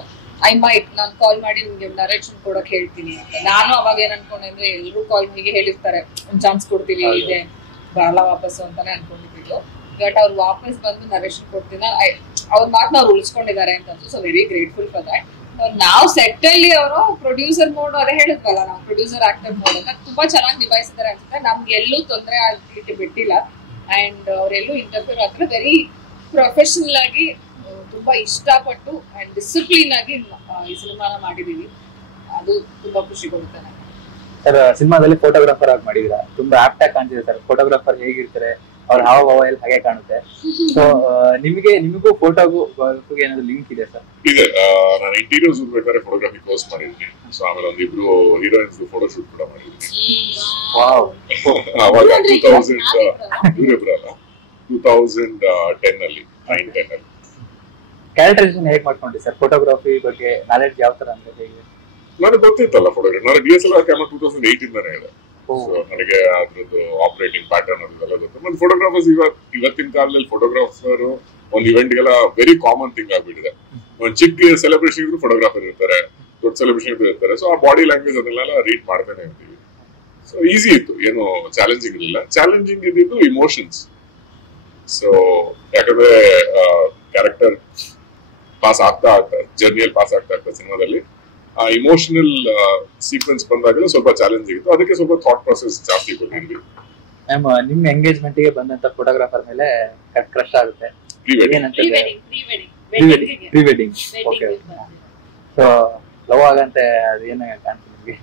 ಐ ಮೈಟ್ ನಾನು ಕಾಲ್ ಮಾಡಿ ನಿಮ್ಗೆ ನರೇಷನ್ ಕೊಡಕ್ ಹೇಳ್ತೀನಿ ಅಂತ. ನಾನು ಅವಾಗ ಏನ್ ಅನ್ಕೊಂಡೆ ಅಂದ್ರೆ, ಎಲ್ರು ಕಾಲ್ ಹೀಗೆ ಹೇಳಿರ್ತಾರೆ ಒಂದ್ ಚಾನ್ಸ್ ಕೊಡ್ತೀವಿ ಇದೆ ಬರಲ್ಲ ವಾಪಸ್ ಅಂತಾನೆ ಅನ್ಕೊಂಡಿದ್ದು. ಬಟ್ ಅವ್ರು ವಾಪಸ್ ಬಂದು ನರೇಷನ್ ಕೊಡ್ತೀನ, ಅವ್ರ ಮಾತನ್ನ ಅವ್ರು ಉಳಿಸ್ಕೊಂಡಿದ್ದಾರೆ ಅಂತ ಅನ್ಸು. So very grateful for that. ನಾವು ಸೆಟ್ ಅಲ್ಲಿ ಅವರು ಪ್ರೊಡ್ಯೂಸರ್ ಮೋಡ್ ಅದೇ ಹೇಳಿದ್ವಲ್ಲ, ನಾವು ಪ್ರೊಡ್ಯೂಸರ್ ಆಕ್ಟರ್ ಮೋಡ್ ಅಂತ ತುಂಬಾ ಚೆನ್ನಾಗಿ ನಿಭಾಯಿಸಿದ್ದಾರೆ ಅನ್ಸುತ್ತೆ. ನಮ್ಗೆ ಎಲ್ಲೂ ತೊಂದರೆ ಆಗ್ಲಿಕ್ಕೆ ಬಿಟ್ಟಿಲ್ಲ. ಅಂಡ್ ಅವರೆಲ್ಲೂ ಇಂಟರ್ಫಿಯರ್ ಹತ್ರ ವೆರಿ ಪ್ರೊಫೆಷನಲ್ ಆಗಿ ತುಂಬಾ ಇಷ್ಟಪಟ್ಟು ಅಂಡ್ ಡಿಸಿಪ್ಲಿನ್ ಆಗಿ ಈ ಸಿನಿಮಾನ ಮಾಡಿದೀವಿ. ಅದು ತುಂಬಾ ಖುಷಿ ಕೊಡುತ್ತೆ ನನಗೆ. ಸರ್ ಸಿನಿಮಾದಲ್ಲಿ ಫೋಟೋಗ್ರಾಫರ್ ಆಗಿ ಮಾಡಿದೀರಾ, ತುಂಬಾ ಆಪ್ಟ್ ಆಗಿ ಕಾಣ್ತಿದೆ ಸರ್. ಫೋಟೋಗ್ರಾಫರ್ ಹೇಗಿರ್ತಾರೆ, ಅವ್ರ ಹಾವ ಎಲ್ಲ ಹಾಗೆ ಕಾಣುತ್ತೆ. ಸೊ ನಿಮಗೂ ಫೋಟೋಗೂ ಏನಾದ್ರು ಲಿಂಕ್ ಇದೆ ಸರ್? ಇದೆ. ನಾನು ಇಂಟೀರಿಯರ್ಸ್ ಬೇಕಾದ್ರೆ ಫೋಟೋಗ್ರಫಿ ಕೋರ್ಸ್ ಮಾಡಿದ್ದೀನಿ. ಸೊ ಆಮೇಲೆ ಒಂದಿಬ್ರು ಹೀರೋಯಿನ್ಸ್ ಫೋಟೋ ಶೂಟ್ ಕೂಡ ಮಾಡಿದ್ದೀನಿ. ಅವಾಗ 2010 ಅಲ್ಲಿ 9-10 ಅಲ್ಲಿ. ಕ್ಯಾರೆಕ್ಟರೈಸೇಷನ್ ಹೇಗೆ ಮಾಡ್ಕೊಂಡ್ರಿ ಸರ್? ಫೋಟೋಗ್ರಫಿ ಬಗ್ಗೆ ನಾಲೆಡ್ಜ್ ಯಾವ ತರ ಅಂದ್ರೆ ಹೇಗೆ? ನನಗೆ ಗೊತ್ತಿತ್ತಲ್ಲ ಫೋಟೋಗ್ರಫಿ. ನಾನು DSLR ಕ್ಯಾಮರಾ 2008 ಇಂದಾನೆ ಇದೆ. ಸೊ ನನಗೆ ಅದ್ರದ್ದು ಆಪರೇಟಿಂಗ್ ಪ್ಯಾಟರ್ನ್ ಅದೆಲ್ಲ ಗೊತ್ತು. ಮತ್ತೆ ಫೋಟೋಗ್ರಾಫರ್ಸ್ ಇವತ್ತಿನ ಕಾಲದಲ್ಲಿ ಫೋಟೋಗ್ರಾಫರ್ ಒಂದು ಇವೆಂಟ್ಗೆಲ್ಲ ವೆರಿ ಕಾಮನ್ ಥಿಂಗ್ ಆಗ್ಬಿಟ್ಟಿದೆ. ಒಂದು ಚಿಕ್ಕ ಸೆಲೆಬ್ರೇಷನ್ ಇದ್ರು ಫೋಟೋಗ್ರಾಫರ್ ಇರ್ತಾರೆ, ದೊಡ್ಡ ಸೆಲೆಬ್ರೇಷನ್ ಇರ್ತಾರೆ. ಸೊ ಆ ಬಾಡಿ ಲ್ಯಾಂಗ್ವೇಜ್ ಅದನ್ನೆಲ್ಲ ರೀಡ್ ಮಾಡ್ತಾನೆ ಇರ್ತೀವಿ. ಸೊ ಈಸಿ ಇತ್ತು, ಏನು ಚಾಲೆಂಜಿಂಗ್ ಇರಲಿಲ್ಲ. ಚಾಲೆಂಜಿಂಗ್ ಇದ್ದಿದ್ದು ಇಮೋಷನ್ಸ್. ಸೊ ಯಾಕಂದ್ರೆ ಕ್ಯಾರೆಕ್ಟರ್ ಪಾಸ್ ಆಗ್ತಾ ಜರ್ನಿಯಲ್ಲಿ ಪಾಸ್ ಆಗ್ತಾ ಸಿನಿಮಾದಲ್ಲಿ ಆ ಇಮೋಷನಲ್ ಸೀಕ್ವೆನ್ಸ್ ಬಂದಾಗಲೂ ಸ್ವಲ್ಪ ಚಾಲೆಂಜ್ ಇತ್ತು. ಅದಕ್ಕೆ ಸ್ವಲ್ಪ ಥಾಟ್ ಪ್ರೊಸೆಸ್ ಜಾಸ್ತಿ ಕೊಟ್ಟಿದ್ವಿ. ಮ್ಯಾಮ್ ನಿಮ್ ಎಂಗೇಜ್ಮೆಂಟ್ ಗೆ ಬಂದಂತ ಫೋಟೋಗ್ರಾಫರ್ ಮೇಲೆ ಕ್ರಶ್ ಆಗುತ್ತೆ, ಏನಂತ pre wedding. Okay, so love ಆಗಂತೆ ಅದೇನ ಕಾಣ್ತು ನಿಮ್ಗೆ?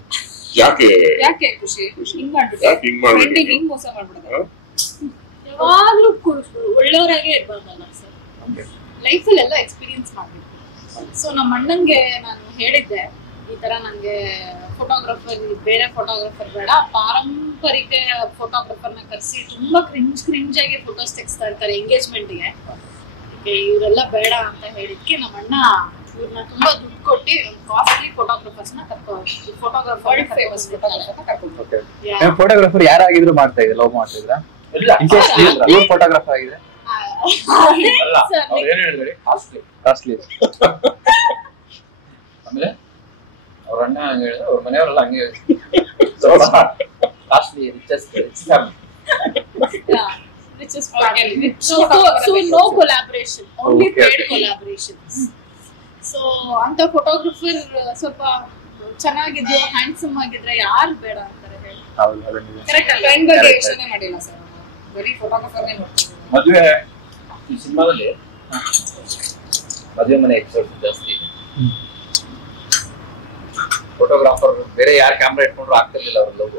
ಯಾಕೆ ಖುಷಿ ಹಿಂಗ್ ಮಾಡ್ಬಿಟ್ಟೆ? ಫ್ರೆಂಡಿಗೆ ಹಿಂಗ್ ಮೋಸ ಮಾಡ್ಬಿಡೋದು? ಯಾವಾಗ್ಲೂ ಒಳ್ಳೆಯವರಾಗೆ ಇರ್ಬಾರ್ದಲ್ಲ ಸರ್, ಲೈಫಲ್ಲಿ ಎಲ್ಲ ಎಕ್ಸ್ಪೀರಿಯನ್ಸ್ ಮಾಡ್ಬೇಕು. ಸೊ ನಮ್ಮ ಅಣ್ಣಂಗೆ ನಾನು ಹೇಳಿದ್ದೆ ಈ ತರ ನಂಗೆ ಫೋಟೋಗ್ರಾಫರ್, ಬೇರೆ ಫೋಟೋಗ್ರಾಫರ್ ಬೇಡ, ಪಾರಂಪರಿಕ ಫೋಟೋಗ್ರಾಫರ್ನ ಕರೆಸಿ ತುಂಬಾ ಕ್ರಿಂಜ್ ಆಗಿ ಫೋಟೋಸ್ ತೆಗಿಸ್ತಾ ಇರ್ತಾರೆ ಎಂಗೇಜ್ಮೆಂಟ್ಗೆ, ಇವರೆಲ್ಲ ಬೇಡ ಅಂತ ಹೇಳಿದ್ಕೆ ನಮ್ಮ ಅಣ್ಣ ಇವ್ರನ್ನ ತುಂಬಾ ದುಡ್ಡು ಕೊಟ್ಟು ಕಾಸ್ಟ್ಲಿ ಫೋಟೋಗ್ರಾಫರ್ಸ್ ನ ಕರ್ಕೊಂಡು ವರ್ಲ್ಡ್ ಫೇಮಸ್ ಫೋಟೋಗ್ರಾಫರ್ ಕರ್ಕೊಂಡು. ಫೋಟೋಗ್ರಾಫರ್ ಯಾರಾಗಿದ್ರು ಮಾಡ್ತಾ ಇದ್ರೆ ಲವ್ ಮಾಡ್ತಿದ್ರ? ಇವ್ರು ಫೋಟೋಗ್ರಾಫರ್ ಆಗಿದೆ ಕಾಸ್ಟ್ಲಿ. ಆಮೇಲೆ ಅವ್ರ ಅಣ್ಣ ಹಂಗೆ ಹೇಳಿದ್ರೆ ಅವ್ರ ಮನೆಯವರೆಲ್ಲ ಹಂಗೆ costly no collaboration, only paid collaborations. So ಅಂತ ಫೋಟೋಗ್ರಾಫರ್ ಸ್ವಲ್ಪ ಚೆನ್ನಾಗಿದ್ದು ಹ್ಯಾಂಡ್ಸಮ್ ಆಗಿದ್ರೆ ಯಾರು ಬೇಡ ಅಂತಾರೆ ಹೇಳಿ? ಕರೆಕ್ಟ್ ಅಲ್ಲ? ಫ್ರೆಂಡ್ ಬಗ್ಗೆ ಯೋಚನೆ ಮಾಡಿಲ್ಲ ಸರ್, ಬರೀ ಫೋಟೋಗ್ರಾಫರ್ನೇ ನೋಡ್ತೀವಿ. ಮದುವೆ ಈ ಸಿನಿಮಾದಲ್ಲಿ ಮದುವೆ ಮನೆ ಎಪಿಸೋಡ್ ಜಾಸ್ತಿ ಇದೆ. ಫೋಟೋಗ್ರಾಫರ್ ಬೇರೆ ಯಾರು ಕ್ಯಾಮ್ರಾ ಇಟ್ಕೊಂಡ್ರು ಆಗ್ತಿರ್ಲಿಲ್ಲ ಅವ್ರ ಲವ್.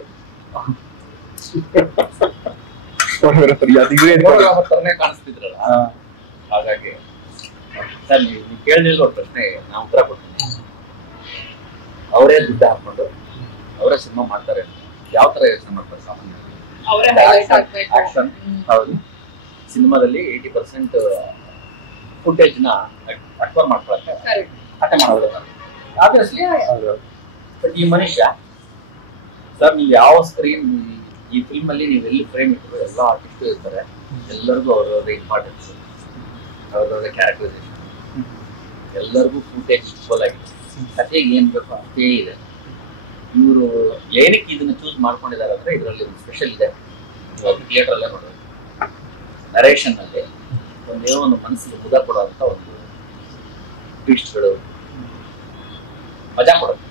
ಫೋಟೋಗ್ರಾಫರ್ ತರನೇ ಕಾಣಿಸ್ತಿದ್ರಲ್ಲ, ಹಾಗಾಗಿ ಸರ್ ನೀವು ಕೇಳಿದ್ರು ಅವ್ರ ಪ್ರಶ್ನೆ ನಾವು ಉತ್ತರ ಕೊಡ್ತೀನಿ. ಅವರೇ ದುಡ್ಡು ಹಾಕೊಂಡು ಅವರೇ ಸಿನಿಮಾ ಮಾಡ್ತಾರೆ, ಯಾವ ತರ ಯೋಚನೆ ಮಾಡ್ತಾರೆ ಸಾಮಾನ್ಯ? ಆಕ್ಷನ್ ಹೌದು, ಸಿನಿಮಾದಲ್ಲಿ 80% ಫುಟೇಜ್ ನ ಅಕ್ವರ್ ಮಾಡ್ಕೊಳಕ್ಕೆ ಹಠ ಮಾಡೋದು ಆಬ್ವಿಯಸ್ಲಿ. ಬಟ್ ಈ ಮನುಷ್ಯ ಸರ್, ನೀವು ಯಾವ ಸ್ಕ್ರೀನ್ ಈ ಫಿಲ್ಮ್ ಅಲ್ಲಿ ನೀವು ಎಲ್ಲಿ ಫ್ರೇಮ್ ಇಟ್ಟರು ಎಲ್ಲ ಆರ್ಟಿಸ್ಟ್ ಇರ್ತಾರೆ, ಎಲ್ಲರಿಗೂ ಅವ್ರವ್ರ ಇಂಪಾರ್ಟೆನ್ಸ್, ಅವ್ರವ್ರ ಕ್ಯಾರೆಕ್ಟರೈಸೇಷನ್, ಎಲ್ಲರಿಗೂ ಫುಟೇಜ್ ಫುಲ್ ಆಗಿದೆ, ಕಥೆಗೆ ಏನ್ ಬೇಕು ಅಷ್ಟೇ ಇದೆ. ಇವರು ಏನಕ್ಕೆ ಇದನ್ನ ಚೂಸ್ ಮಾಡ್ಕೊಂಡಿದ್ದಾರೆ ಅಂದ್ರೆ ಇದರಲ್ಲಿ ಒಂದು ಸ್ಪೆಷಲ್ ಇದೆ, ಥಿಯೇಟರ್ ಅಲ್ಲೇ ನೋಡೋದು. ನರೇಷನ್ ಅಲ್ಲಿ ಒಂದೇನೋ ಒಂದು ಮನಸ್ಸಿಗೆ ಬುಧ ಕೊಡುವಂತ ಒಂದು ಟ್ವಿಸ್ಟ್ಗಳು ಮಜಾ ಕೊಡುತ್ತೆ.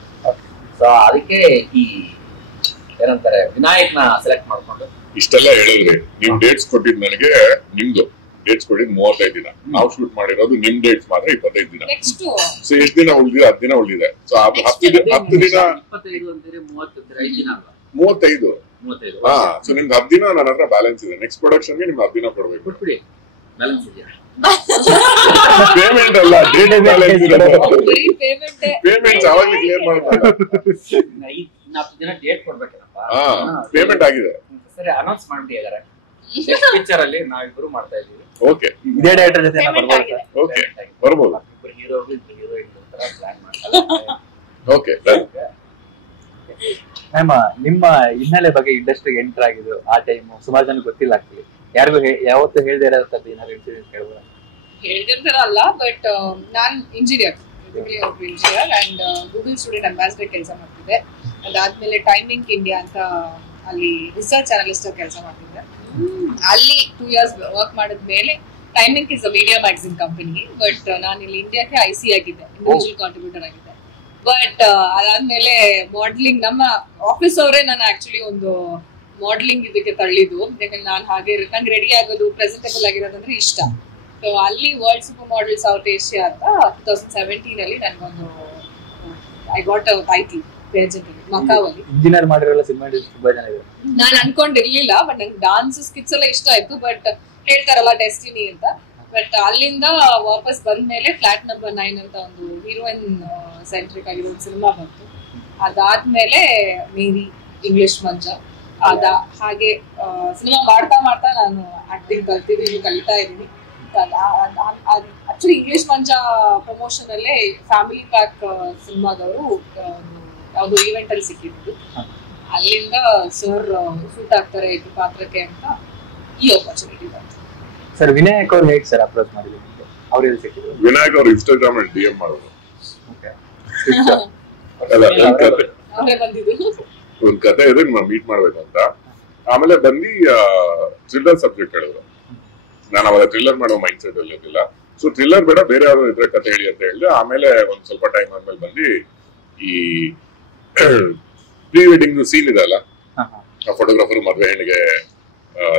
ಸೊ ಅದಕ್ಕೆ ಈ ಏನಂತಾರೆ ವಿನಾಯಕ್ನ ಸೆಲೆಕ್ಟ್ ಮಾಡ್ಕೊಂಡು ಇಷ್ಟೆಲ್ಲ ಹೇಳಿದ್ರಿ. ನಿಮ್ ಡೇಟ್ಸ್ ಕೊಟ್ಟಿದ್ ನನಗೆ, ನಿಮ್ದು ಡೇಟ್ಸ್ ಕೊಟ್ಟಿದ್ 35 ದಿನ, ನಾವು ಶೂಟ್ ಮಾಡಿರೋದು ನಿಮ್ ಡೇಟ್ಸ್ ಮಾತ್ರ 25 ದಿನ. ಸೊ ಎಷ್ಟು ದಿನ ಉಳಿದಿದೆ? 10 ದಿನ ಉಳಿದಿದೆ. ಸೊ 10 ದಿನ 25 ಅಂತೀರಿ, 35 ದಿನ ಅಲ್ವಾ? 35. ಹಾ, ಸೊ ನಿಮ್ದು 10 ದಿನ ನನ್ನ ಹತ್ರ ಬ್ಯಾಲೆನ್ಸ್ ಇದೆ. ನೆಕ್ಸ್ಟ್ ಪ್ರೊಡಕ್ಷನ್ಗೆ ನಿಮ್ಗೆ 10 ದಿನ ಕೊಡ್ಬೇಕು. ಕೊಟ್ಬಿಡಿ, ಬ್ಯಾಲೆನ್ಸ್ ಇದೆಯಾ? ಪೇಮೆಂಟ್ ಅಲ್ಲ, ಡೇಟ್ ಬ್ಯಾಲೆನ್ಸ್ ಇರೋದು. ಪೇಮೆಂಟ್ ಯಾವಾಗ್ಲೂ ಕ್ಲಿಯರ್ ಮಾಡ್ತಾರೆ. 10 ದಿನ ಡೇಟ್ ಕೊಡ್ಬೇಕೇನಪ್ಪ? ಹಾ, ಪೇಮೆಂಟ್ ಆಗಿದೆ. ಸರಿ, ಅನೌನ್ಸ್ ಮಾಡ್ಬಿಡಿ ಹಾಗಾದ್ರೆ. ನೆಕ್ಸ್ಟ್ ಪಿಕ್ಚರ್ ಅಲ್ಲಿ ನಾವಿಬ್ರು ಮಾಡ್ತಾ ಇದೀವಿ. ಓಕೆ, ಇದೇ ಡೈರೆಕ್ಟರ್ ಜೊತೆ ಬರ್ಬೋದು. ಓಕೆ, ಬರ್ಬೋದು. ಇಬ್ರು ಹೀರೋಗಳು ಇಬ್ರು ಹೀರೋಯಿನ್ ತರ ಪ್ಲಾನ್ ಮಾಡ್ತಾರೆ. ಓಕೆ. ಮ್ಯಾಮ್, ನಿಮ್ಮ ಹಿನ್ನೆಲೆ ಬಗ್ಗೆ ಇಂಡಸ್ಟ್ರಿಗೆ ಎಂಟರ್ ಆಗಿದ್ದು ಆ ಟೈಮ್ ಸುಮಾರು ಜನ ಗೊತ್ತಿಲ್ಲ ಆಗ್ತದೆ. ಯಾರಿಗೂ ಯಾವತ್ತು ಹೇಳ್ದೇ ಇರೋದು ಏನಾದ್ರು ಇನ್ಸಿಡೆಂಟ್ ಹೇಳ್ಬೋದಾ? ಹೇಳ್ದಿರ್ತಾರಲ್ಲ, ಬಟ್ ನಾನ್ engineer and Google student ambassador ಕೆಲಸ ಮಾಡ್ತಿದ್ದೆ. ಅದಾದ್ಮೇಲೆ ಟೈಮಿಂಗ್ ಇಂಡಿಯಾ ಅಂತ ಅಲ್ಲಿ ರಿಸರ್ಚ್ ಅನಲಿಸ್ಟ್ ಕೆಲಸ ಮಾಡ್ತಿದ್ದೆ. ಅಲ್ಲಿ 2 years ವರ್ಕ್ ಮಾಡಿದ್ಮೇಲೆ timing is a media magazine company, but ನಾನು ಇಲ್ಲಿ ಇಂಡಿಯಾಕ್ಕೆ IC ಆಗಿದ್ದೆ, ಇಂಡಿವಿಜುವಲ್ ಕಾಂಟ್ರಿಬ್ಯೂಟರ್ ಆಗಿದ್ದೆ. ಬಟ್ ಅದಾದ್ಮೇಲೆ ಮಾಡ್ಲಿಂಗ್, ನಮ್ಮ ಆಫೀಸ್ ಅವರೇ ನಾನು ಆಕ್ಚುಲಿ ಒಂದು ಮಾಡ್ಲಿಂಗ್ ಇದಕ್ಕೆ ತಳ್ಳಿದ್ದು. ಯಾಕಂದ್ರೆ ನಾನು ಹಾಗೆ ನಂಗೆ ರೆಡಿ ಆಗೋದು, ಪ್ರೆಸೆಂಟಬಲ್ ಆಗಿರೋದಂದ್ರೆ ಇಷ್ಟ. ಸೊ ಅಲ್ಲಿ world super model South Asia ಅಂತ 2017 ಅಲ್ಲಿ ನನಗೊಂದು ಐ ಗಾಟ್ ಅ ಟೈಟಲ್ ಮಕಾವಲ್ಲಿ. ಇಂಜಿನಿಯರ್ ಮಾಡಿರೋ ಸಿನಿಮಾ ತುಂಬಾ ಜನ ಇದೆ. ನಾನು ಅನ್ಕೊಂಡಿರ್ಲಿಲ್ಲ, ಬಟ್ ನಂಗೆ ಡಾನ್ಸ್ ಸ್ಕಿಟ್ಸ್ ಎಲ್ಲ ಇಷ್ಟ ಆಯ್ತು. ಬಟ್ ಹೇಳ್ತಾರಲ್ಲ ಡೆಸ್ಟಿನಿ ಅಂತ. ಬಟ್ ಅಲ್ಲಿಂದ ವಾಪಸ್ ಬಂದ್ಮೇಲೆ ಫ್ಲಾಟ್ ನಂಬರ್ 9 ಅಂತ ಒಂದು ಹೀರೋಯಿನ್ ಸೆಂಟ್ರಿಕ್ ಆಗಿರೋ ಒಂದು ಸಿನಿಮಾ ಬಂತು. ಅದಾದ್ಮೇಲೆ ಮೇರಿ, ಇಂಗ್ಲಿಷ್ ಮಂಜ, ಹಾಗೆ ಸಿನಿಮಾ ಮಾಡ್ತಾ ಮಾಡ್ತಾ ನಾನು ಆಕ್ಟಿಂಗ್ ಕಲಿತಾ ಇದ್ದೀನಿ. ಆಕ್ಚುಲಿ ಇಂಗ್ಲಿಷ್ ಮಂಜ ಪ್ರಮೋಷನ್ ಅಲ್ಲೇ ಫ್ಯಾಮಿಲಿ ಪ್ಯಾಕ್ ಸಿನಿಮಾದವರು ಯಾವ್ದು ಈವೆಂಟ್ ಅಲ್ಲಿ ಸಿಕ್ಕಿದ್ದು. ಅಲ್ಲಿಂದ ಸರ್ ಸೂಟ್ ಆಗ್ತಾರೆ ಇದು ಪಾತ್ರಕ್ಕೆ ಅಂತ ಈ ಆಪರ್ಚುನಿಟಿ ಬಂತು. ಸರ್, ವಿನಾಯಕ್ ಅವ್ರು ಹೇಗೆ ಸರ್ ಅಪ್ರೋಚ್ ಮಾಡಿದ್ರು? ಅವ್ರು ಎಲ್ಲಿ ಸಿಕ್ಕಿದ್ರು? ವಿನಾಯಕ್ ಅವ್ರು ಇನ್ಸ್ಟಾಗ್ರಾಮ್ ಅಲ್ಲಿ DM ಮಾಡೋದು. ಅವರೇ ಬಂದಿದ್ದು. ಒಂದ್ ಕತೆ ಇದೆ, ಮೀಟ್ ಮಾಡ್ಬೇಕು ಅಂತ. ಆಮೇಲೆ ಬಂದು ಥ್ರಿಲ್ಲರ್ ಸಬ್ಜೆಕ್ಟ್ ಹೇಳಿದ್ರು. ನಾನು ಅವಾಗ ಥ್ರಿಲ್ಲರ್ ಮಾಡೋ ಮೈಂಡ್ ಸೆಟ್ ಅಲ್ಲಿ ಇರ್ಲಿಲ್ಲ. ಸೊ ಥ್ರಿಲ್ಲರ್ ಬೇಡ, ಬೇರೆ ಯಾರು ಇದ್ರೆ ಕತೆ ಹೇಳಿ ಅಂತ ಹೇಳಿದೆ. ಆಮೇಲೆ ಒಂದ್ ಸ್ವಲ್ಪ ಟೈಮ್ ಆದ್ಮೇಲೆ ಬಂದು ಈ ಪ್ರೀ ವೆಡ್ಡಿಂಗ್ ಸೀನ್ ಇದೆ ಅಲ್ಲ, ಫೋಟೋಗ್ರಾಫರ್ ಮದುವೆ ಹೆಣ್ಣಿಗೆ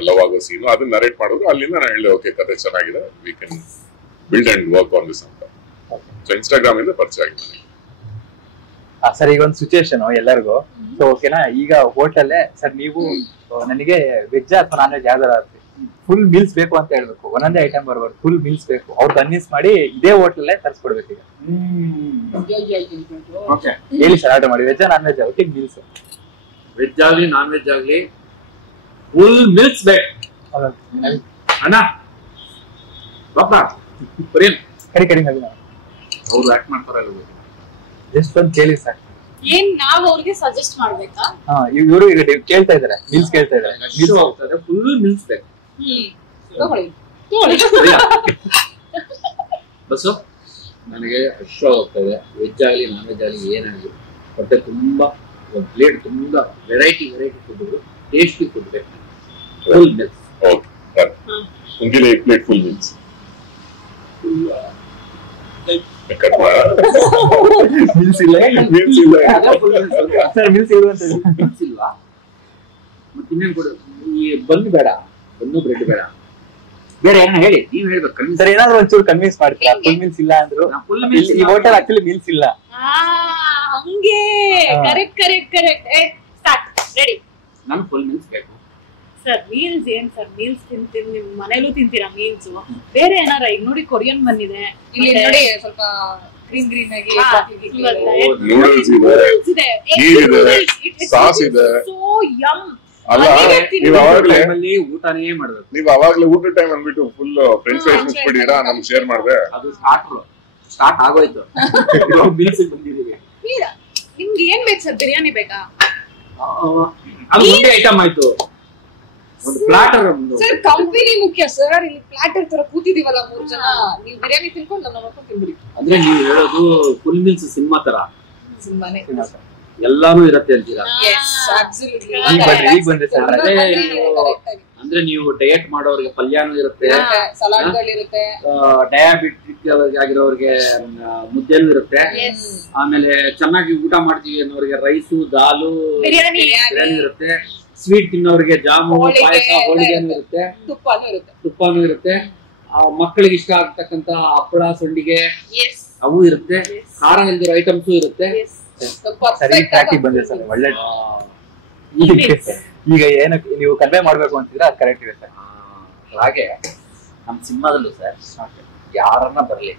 ಲವ್ ಆಗೋ ಸೀನು ಅದನ್ನ ನರೇಟ್ ಮಾಡಿದ್ರು. ಅಲ್ಲಿಂದ ನಾನು ಹೇಳಿದೆ ಓಕೆ ಕತೆ ಚೆನ್ನಾಗಿದೆ, we can build and work on this ಅಂತ. ಸೊ ಇನ್ಸ್ಟಾಗ್ರಾಮ್ ಇಂದ ಪರಿಚಯ ಆಗಿದೆ. ಸರ್ ಈಗ ಒಂದು ಸಿಚುಯೇಷನ್ ಎಲ್ಲರಿಗೂ. ಸೊ ಓಕೆನಾ, ಈಗ ಹೋಟೆಲ್ ಸರ್ ನೀವು ನನಗೆ ವೆಜ್ ಅಥವಾ ನಾನ್ ವೆಜ್ ಯಾವ್ದಾರ ಫುಲ್ ಮೀಲ್ಸ್ ಬೇಕು ಅಂತ ಹೇಳ್ಬೇಕು, ಒಂದೊಂದೇ ಐಟಮ್ ಬರ್ಬಾರ್ದು, ಫುಲ್ ಮೀಲ್ಸ್ ಬೇಕು. ಅವ್ರು ಕನ್ವಿನ್ಸ್ ಮಾಡಿ ಇದೇ ಹೋಟೆಲ್ ತರಿಸ್ಕೊಡ್ಬೇಕು. ಈಗ ಹೇಳಿ ಸರ್, ಆರ್ಡರ್ ಮಾಡಿ ವೆಜ್ ನಾನ್ ವೆಜ್ ಒಟ್ಟಿಗೆ ಮೀಲ್ಸ್. ವೆಜ್ ಆಗ್ಲಿ ನಾನ್ ವೆಜ್ ಆಗ್ಲಿ ಫುಲ್ ಮೀಲ್ಸ್ ಬೇಕು ಅಣ್ಣ. ಬಾಪ ಕಡಿ ಕಡಿ ನವೀನ ಅವ್ರು ಆಕ್ಟ್ ಮಾಡ್ತಾರಲ್ಲ, ಜಸ್ಟ್ ಒಂದು ಕೇಳಿ ಸರ್. ಏನ್ ನಾವ್ ಅವ್ರಿಗೆ ಸಜೆಸ್ಟ್ ಮಾಡ್ಬೇಕಾ? ಇವರು ಈಗ ಕೇಳ್ತಾ ಇದಾರೆ, ಮೀಲ್ಸ್ ಕೇಳ್ತಾ ಇದಾರೆ. ಫುಲ್ ಮೀಲ್ಸ್ ಬೇಕು. ಬಸ್ಸು ನನಗೆ ಅಶ್ವ ಹೋಗ್ತದೆ. ವೆಜ್ ಆಗಲಿ ನಾನ್ ವೆಜ್ ಆಗಲಿ ಏನಾಗಲಿ ಹೊಟ್ಟೆ ತುಂಬಾ ಒಂದು ಪ್ಲೇಟ್ ತುಂಬಾ ವೆರೈಟಿ ಫುಡ್, ಟೇಸ್ಟಿ ಫುಡ್ ಬೇಕು. Full meals. ಮುಂದಿನ ಪ್ಲೇಟ್ ಫುಲ್ ಮೀಲ್ಸ್ ಮೀಲ್ಸ್ ಇಲ್ಲ ಸರ್, ಮೀಲ್ಸ್ ಇರುವಂತ ಮೀಲ್ಸ್ ಇಲ್ವಾ? ಮತ್ತೆ ಇನ್ನೇನು ಕೊಡು? ಈ ಬನ್ ಬೇಡ, ಬನ್ನು ಬ್ರೆಡ್ ಬೇಡ, ಬೇರೆ ಏನೋ ಹೇಳಿ, ನೀವ್ ಹೇಳ್ಬೇಕು ಸರ್. ಏನಾದ್ರು ಒಂಚೂರು ಕನ್ವಿನ್ಸ್ ಮಾಡ್ತೀರಾ? ಫುಲ್ ಮೀಲ್ಸ್ ಇಲ್ಲ ಅಂದ್ರು. ಈ ಹೋಟೆಲ್ ಆಕ್ಚುಲಿ ಮೀಲ್ಸ್ ಇಲ್ಲ. ಹಂಗೆ correct correct correct. Start ready. ನನ್ ಫುಲ್ ಮೀಲ್ಸ್ ಬೇಕು ಸರ್. ಮೀಲ್ಸ್ ಏನ್ ಸರ್, ಮೀಲ್ಸ್ ತಿಂತೀನಿ, ನಿಮ್ ಮನೇಲೂ ತಿಂತೀರಾ ಮೀಲ್ಸ್? ಬೇರೆ ಏನಾರ ಈಗ ನೋಡಿ ಕೊರಿಯನ್ ಬಂದಿದೆ, ಇಲ್ಲಿ ನೋಡಿ ಸ್ವಲ್ಪ ಗ್ರೀನ್ ಗ್ರೀನ್ ಆಗಿ ನೂಡಲ್ಸ್ ಇದೆ, ಸಾಸ್ ಇದೆ. So yum. ಅಲ್ಲ, ಊಟನೇ ಮಾಡ್ಬೇಕು. ನೀವ್ ಅವಾಗ್ಲೇ ಊಟದ ಟೈಮ್ ಅಂದ್ಬಿಟ್ಟು ಫುಲ್ ಫ್ರೆಂಚ್ ಫ್ರೈಸ್ ಮುಚ್ಬಿಟ್ಟಿರಾ, ನಮ್ಗೆ ಶೇರ್ ಮಾಡ್ದೆ. ಅದು ಸ್ಟಾರ್ಟ್ ಆಗೋಯ್ತು. ಮೀಲ್ಸ್ ಬಂದಿದ್ದೀವಿ. ನಿಮ್ಗೆ ಏನ್ ಬೇಕು ಸರ್? ಬಿರಿಯಾನಿ ಬೇಕಾ? ಅದು ಒಂದೇ ಐಟಮ್ ಆಯ್ತು. ಒಂದು ಪ್ಲಾಟರ್. ಸರ್ ಕಂಪನಿ ಮುಖ್ಯ ಸರ್. ಇಲ್ಲಿ ಪ್ಲಾಟರ್ ತರ ಕೂತಿದೀವಲ್ಲ 3 ಜನ, ನೀವು ಬಿರಿಯಾನಿ ತಿನ್ಕೊಂಡು ನಮ್ಮ ನೋಡ್ಕೊಂಡು ತಿನ್ಬಿಡಿ. ಅಂದ್ರೆ ನೀವು ಹೇಳೋದು ಫುಲ್ ಮೀಲ್ಸ್ ಸಿನಿಮಾ ತರ ಸಿನಿಮಾನೇ ಎಲ್ಲಾನು ಇರತ್ತೆ ಅಂತೀರಾ? ಈಗ ಬಂದೆ ಸರ್. ಅಂದ್ರೆ ನೀವು ಡಯಟ್ ಮಾಡೋರಿಗೆ ಪಲ್ಯಾನು ಇರುತ್ತೆ, ಸಲಾಡ್ಗಳಿರುತ್ತೆ, ಡಯಾಬಿಟಿಕ್ ಆಗಿರೋರಿಗೆ ಮುದ್ದೆನೂ ಇರುತ್ತೆ, ಆಮೇಲೆ ಚೆನ್ನಾಗಿ ಊಟ ಮಾಡ್ತೀವಿ ಅನ್ನೋರಿಗೆ ರೈಸು ದಾಲು ಬಿರಿಯಾನಿ ಇರುತ್ತೆ, ಸ್ವೀಟ್ ತಿನ್ನೋರಿಗೆ ಜಾಮು ಪಾಯಸ ಹೋಳಿಗೆನೂ ಇರುತ್ತೆ, ತುಪ್ಪನೂ ಇರುತ್ತೆ, ಮಕ್ಕಳಿಗೆ ಇಷ್ಟ ಆಗ್ತಕ್ಕಂತ ಹಪ್ಪಳ ಸಂಡಿಗೆ ಅವು ಇರುತ್ತೆ, ಖಾರ ಇಲ್ದಿರೋ ಐಟಮ್ಸು ಇರುತ್ತೆ. ಸರಿ ಟ್ರ್ಯಾಕಿಗೆ ಬಂದಿದೆ ಸರ್. ಒಳ್ಳೆ ಈಗ ಏನಕ್ಕೆ ನೀವು ಕನ್ವೆ ಮಾಡ್ಬೇಕು ಅಂತಿದ್ರೆ ಅದು ಕರೆಕ್ಟ್ ಇದೆ ಸರ್. ಹಾಗೆ ನಮ್ಮ ಸಿನಿಮಾದಲ್ಲೂ ಸರ್ ಯಾರನ್ನ ಬರ್ಲಿ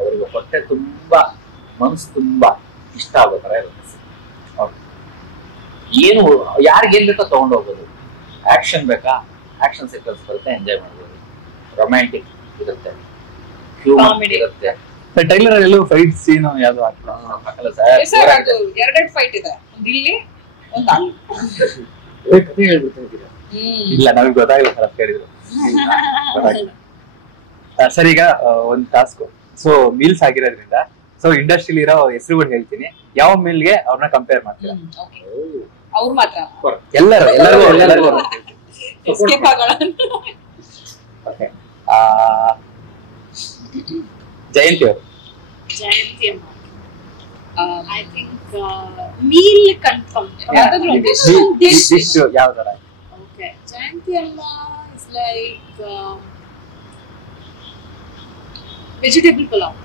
ಅವ್ರಿಗೆ ಹೊಟ್ಟೆ ತುಂಬಾ ಮನಸ್ಸು ತುಂಬಾ ಇಷ್ಟ ಆಗೋ ತರ ಇರುತ್ತೆ. ಏನು ಯಾರಿಗೇನ್ ಬೇಕೋ ತಗೊಂಡು ಹೋಗ್ಬೋದು. ಆಕ್ಷನ್ ಬೇಕಾ, ಆಕ್ಷನ್ ಸೀಕ್ವೆನ್ಸ್ ಬರುತ್ತೆ, ಎಂಜಾಯ್ ಮಾಡ್ಬೋದು. ರೊಮ್ಯಾಂಟಿಕ್ ಇರುತ್ತೆ, ಹ್ಯೂಮರ್ ಇರುತ್ತೆ. ಟ್ರೈಲರ್ ಅಲ್ಲಿ ಎಲ್ಲೂ ಫೈಟ್ ಸೀನ್ ಯಾವ್ದು ಹಾಕಲ್ಲ ಸರ್. ಅದು 2 ಫೈಟ್ ಇದೆ, ಒಂದು ಇಲ್ಲಿ ಒಂದು ಅಲ್ಲಿ. ಕಥೆ ಹೇಳ್ಬಿಡ್ತಾ ಇಲ್ಲ, ನಮಗೆ ಗೊತ್ತಾಗಲ್ಲ ಸರ್ ಅಂತ ಹೇಳಿದ್ರು. ಸರ್ ಈಗ ಒಂದು ಟಾಸ್ಕ್. ಸೊ ಮೀಲ್ಸ್ ಆಗಿರೋದ್ರಿಂದ ಸೊ ಇಂಡಸ್ಟ್ರಿಲಿ ಇರೋ ಹೆಸರುಗಳು ಹೇಳ್ತೀನಿ, ಯಾವ ಮೀಲ್ಗೆ ಅವ್ರನ್ನ ಕಂಪೇರ್ ಮಾಡ್ತೀರಾ? ಅವ್ರು ಮಾತ್ರ ಎಲ್ಲರಿಗೂ ಎಸ್ಕೇಪ್ ಆಗೋಣ. ಜಯಂತಿ ಅವರು. ಜಯಂತಿ ಅಮ್ಮ ಐ ಥಿಂಕ್ ಮೀಲ್ ಕನ್ಫರ್ಮ್. ಯಾವ್ದಾದ್ರು ಡಿಶ್ ಯಾವ್ದಾರ? ಓಕೆ, ಜಯಂತಿ ಅಮ್ಮ is like vegetable pulao.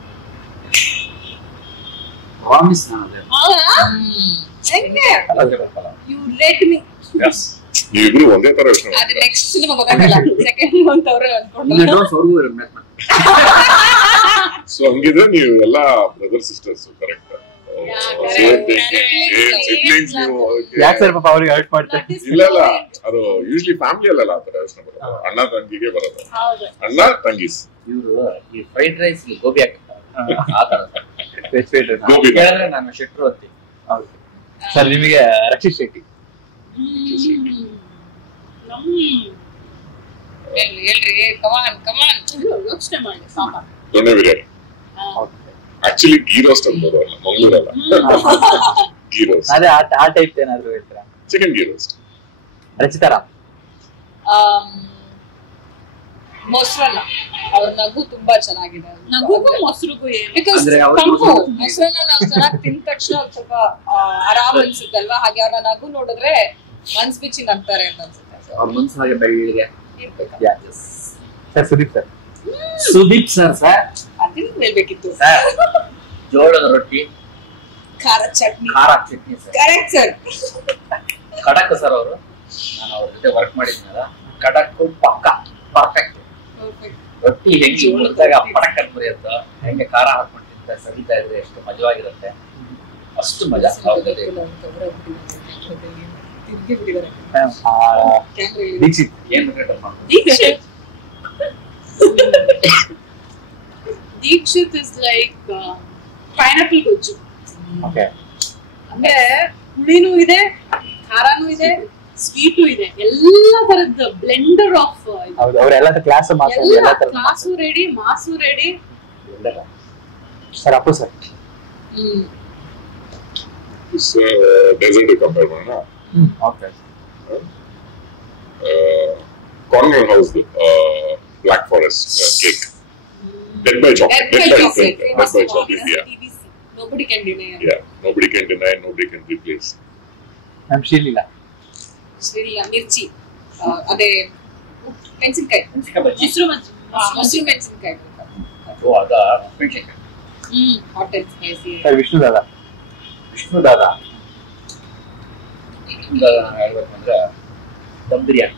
Promise ನಾನು ಯು ರೆಡ್ ಮೀ. ನೀವಿಬ್ರು ಒಂದೇ ತರ ಯೋಚನೆ ಅದು ನೆಕ್ಸ್ಟ್ ಸಿನಿಮಾ ಗೊತ್ತಾಗಲ್ಲ, ಸೆಕೆಂಡ್ ಮಂತ್ ಅವ್ರೆ ಅನ್ಕೊಂಡು. ಸೊ ಹಂಗಿದ್ರೆ ನೀವು ಎಲ್ಲಾ ಬ್ರದರ್ ಸಿಸ್ಟರ್ಸ್ ಕರೆಕ್ಟ್? ಯಾಕೆ ಸರ್ ಪಾಪ ಅವ್ರಿಗೆ ಹರ್ಟ್ ಮಾಡ್ತಾರೆ? ಇಲ್ಲ ಇಲ್ಲ, ಅದು ಯೂಶ್ವಲಿ ಫ್ಯಾಮಿಲಿ ಅಲ್ಲ ಆ ತರ ಯೋಚನೆ ಬರೋದು, ಅಣ್ಣ ತಂಗಿಗೆ ಬರೋದು. ಅಣ್ಣ ತಂಗೀಸ್ ಇವರು ಈ ಫ್ರೈಡ್ ರೈಸ್ ಗೋಬಿ ಹಾಕಿರ್ತಾರೆ ಆ ತರ ಗೋಬಿ. ನಾನು ಶೆಟ್ರು ಅಂತೀನಿ. ಸರ್ ನಿಮಗೆ ರಕ್ಷಿತ್ ಶೆಟ್ಟಿ. ಹೇಳ್ರಿ ಕಮಾನ್ ಯೋಚನೆ ಮಾಡಿ. ಸಾಂಬಾರ್, ದೊಣ್ಣೆ ಬಿರಿಯಾನಿ. ಆಕ್ಚುಲಿ ಗೀ ರೋಸ್ಟ್ ಅನ್ಬೋದು, ಅಲ್ಲ ಮಂಗಳೂರಲ್ಲ, ಗೀ ರೋಸ್ಟ್. ಅದೇ ಆ ಟೈಪ್ ಏನಾದ್ರು ಹೇಳ್ತೀರಾ? Chicken ghee roast. ರಚಿತಾರಾಮ್. ಮೊಸರನ್ನ, ಅವ್ರ ನಗು ತುಂಬಾ ಚೆನ್ನಾಗಿದೆ. ನಗುಗೂ ಮೊಸರುಗೂ ಏನು? ಬಿಕಾಸ್ ಮೊಸರನ್ನ ನಾವು ಚೆನ್ನಾಗಿ ತಿಂದ ತಕ್ಷಣ ಸ್ವಲ್ಪ ಆರಾಮ್ ಅನ್ಸುತ್ತಲ್ವಾ, ಹಾಗೆ ಅವ್ರ ನಗು ನೋಡಿದ್ರೆ ಮನ್ಸ್ ಬಿಚ್ಚಿ ನಗ್ತಾರೆ ಅಂತ ಅನ್ಸುತ್ತೆ. ಸೊ ಅವ್ರ ಮನ್ಸಿನಾಗೆ ಬೆಳ್ಳಿಗೆ sir Sudeep sir. Sudeep sir ಅದನ್ನ ಹೇಳ್ಬೇಕಿತ್ತು. ಸರ್ ಜೋಳದ ರೊಟ್ಟಿ ಖಾರ ಚಟ್ನಿ ಸರ್. Correct sir. ಖಡಕ್ ಸರ್ ಅವರು, ನಾನು ಅವ್ರ ಜೊತೆ ವರ್ಕ್ ಮಾಡಿದ್ದೀನಲ್ಲ, ಖಡಕ್ ಪಕ್ಕ ಪರ್ಫೆಕ್ಟ್. ರೊಟ್ಟಿ ಹೆಂಗೆ ಮುರಿದಾಗ ಪಡಕ್ ಅಂತ ಮುರಿಯುತ್ತೋ, ಹೆಂಗೆ ಖಾರ ಹಾಕೊಂಡು ತಿಂತ ಸರಿತಾ ಇದ್ರೆ ಎಷ್ಟು ಮಜವಾಗಿರುತ್ತೆ, ಅಷ್ಟು ಮಜಾ. ದೀಕ್ಷಿತ್ ಏನ್ ದೀಕ್ಷಿತ್ ಇಸ್ ಲೈಕ್ ಪೈನಾಪಲ್ ಗೊಜ್ಜು. ಓಕೆ. ಅಂದ್ರೆ ಹುಳಿನೂ ಇದೆ, ಖಾರನೂ ಇದೆ, ಸ್ವೀಟು ಇದೆ, ಎಲ್ಲ ತರದ ಬ್ಲೆಂಡರ್ ಆಫ್. ಹೌದು, ಅವರೆಲ್ಲ ಕ್ಲಾಸ್ ಎಲ್ಲ class ready, mass ready. Sir Appu sir. Dessert compare ಮಾಡೋಣ. Okay. Corner House black forest cake, death by chocolate, death by chocolate. Nobody can deny. Yeah, nobody can deny, nobody can replace. ನಮ್ ಶ್ರೀಲೀಲಾ ಮಿರ್ಚಿ, ಅದೇ ಮೆಣಸಿನ್ಕಾಯಿ, ಮೊಸರು ಮೆಣಸಿನ್ಕಾಯಿ, hot and spicy. Sir Vishnu Dada. ಹೇಳ್ಬೇಕಂದ್ರೆ ದಮ್ ಬಿರಿಯಾನಿ.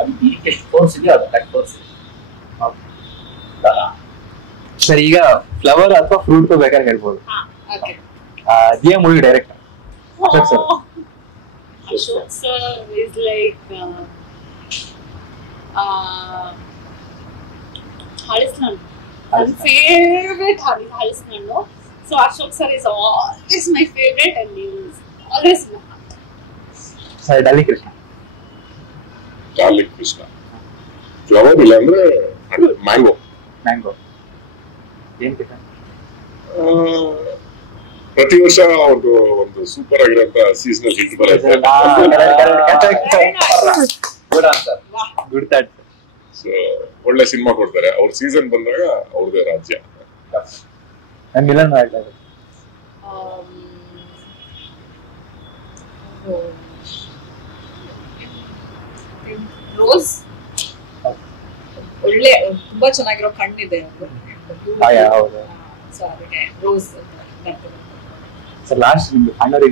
ಅದು ಇದಕ್ಕೆ ಎಷ್ಟು ತೋರಿಸಿದೆಯೋ ಅದು ಕಟ್ ತೋರಿಸಿದೆ. ಸರ್ ಈಗ ಫ್ಲವರ್ ಅಥವಾ ಫ್ರೂಟ್ ಬೇಕಾದ್ರೆ ಹೇಳ್ಬೋದು. Okay. Dia movie director Ashok sir. Ashok sir is like Halisnanu. My favorite Halisnanu. So Ashok sir is always my favorite and he is always my heart. Sir Daali Krishna. Flower ಇಲ್ಲ ಅಂದ್ರೆ mango. ಏನ್ tiffin? ಪ್ರತಿ ವರ್ಷ ಅವ್ರದ್ದು ಒಂದು ಸೂಪರ್ ಆಗಿರೋಂತ ಸೀಸನಲ್ ಹಿಟ್ ಬರುತ್ತೆ. So ಒಳ್ಳೆ ಸಿನಿಮಾ ಕೊಡ್ತಾರೆ. ಅವ್ರ ಸೀಸನ್ ಬಂದಾಗ ಅವ್ರದೇ ರಾಜ್ಯ. ಮಿಲನ್ ಆಗ್ತದೆ. ರೋಸ್ ಒಳ್ಳೆ ತುಂಬಾ ಚೆನ್ನಾಗಿರೋ ಕಣ್ಣಿದೆ. ಹೌದು. ಸೊ ಅದಕ್ಕೆ ರೋಸ್. ಸರ್ ಲಾಸ್ಟ್ ನಿಮ್ದು ಅಣ್ಣವ್ರು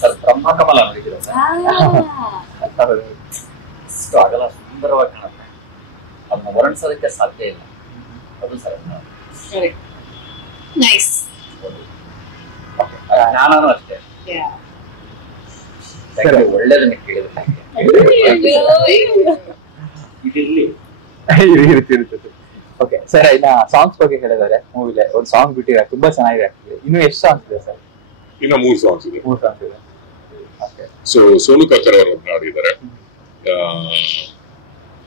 ಸರ್ ಬ್ರಹ್ಮಕಮಲ ನೋಡಿದ್ದೀರಾ ಸರ್? ಇಷ್ಟು ಅಗಲ ಸುಂದರವಾಗಿ ಕಾಣುತ್ತೆ, ಅದನ್ನ ವರ್ಣಿಸೋದಕ್ಕೆ ಸಾಧ್ಯ ಇಲ್ಲ. ಅದು ಸರ್ ನೈಸ್. ಜ್ಞಾನನೂ ಅಷ್ಟೇ. ಒಳ್ಳೇದನ್ನ ಕೇಳಿದ್ರೆ ಇರುತ್ತೆ. ಓಕೆ ಸರ್, ಇನ್ನ ಸಾಂಗ್ಸ್ ಬಗ್ಗೆ ಹೇಳಿದಾರೆ. ಮೂವಿಲೆ ಒಂದು ಸಾಂಗ್ ಬಿಟ್ಟಿದ್ದಾರೆ, ತುಂಬಾ ಚೆನ್ನಾಗಿದೆ. ಇನ್ನು ಎಷ್ಟು ಸಾಂಗ್ಸ್ ಇದೆ ಸರ್? ಇನ್ನ 3 ಸಾಂಗ್ಸ್ ಇದೆ. 3 ಸಾಂಗ್ಸ್ ಇದೆ. ಸೊ ಸೋನು ಕಕ್ಕರ್ ಅವರು ಹಾಡಿದ್ದಾರೆ.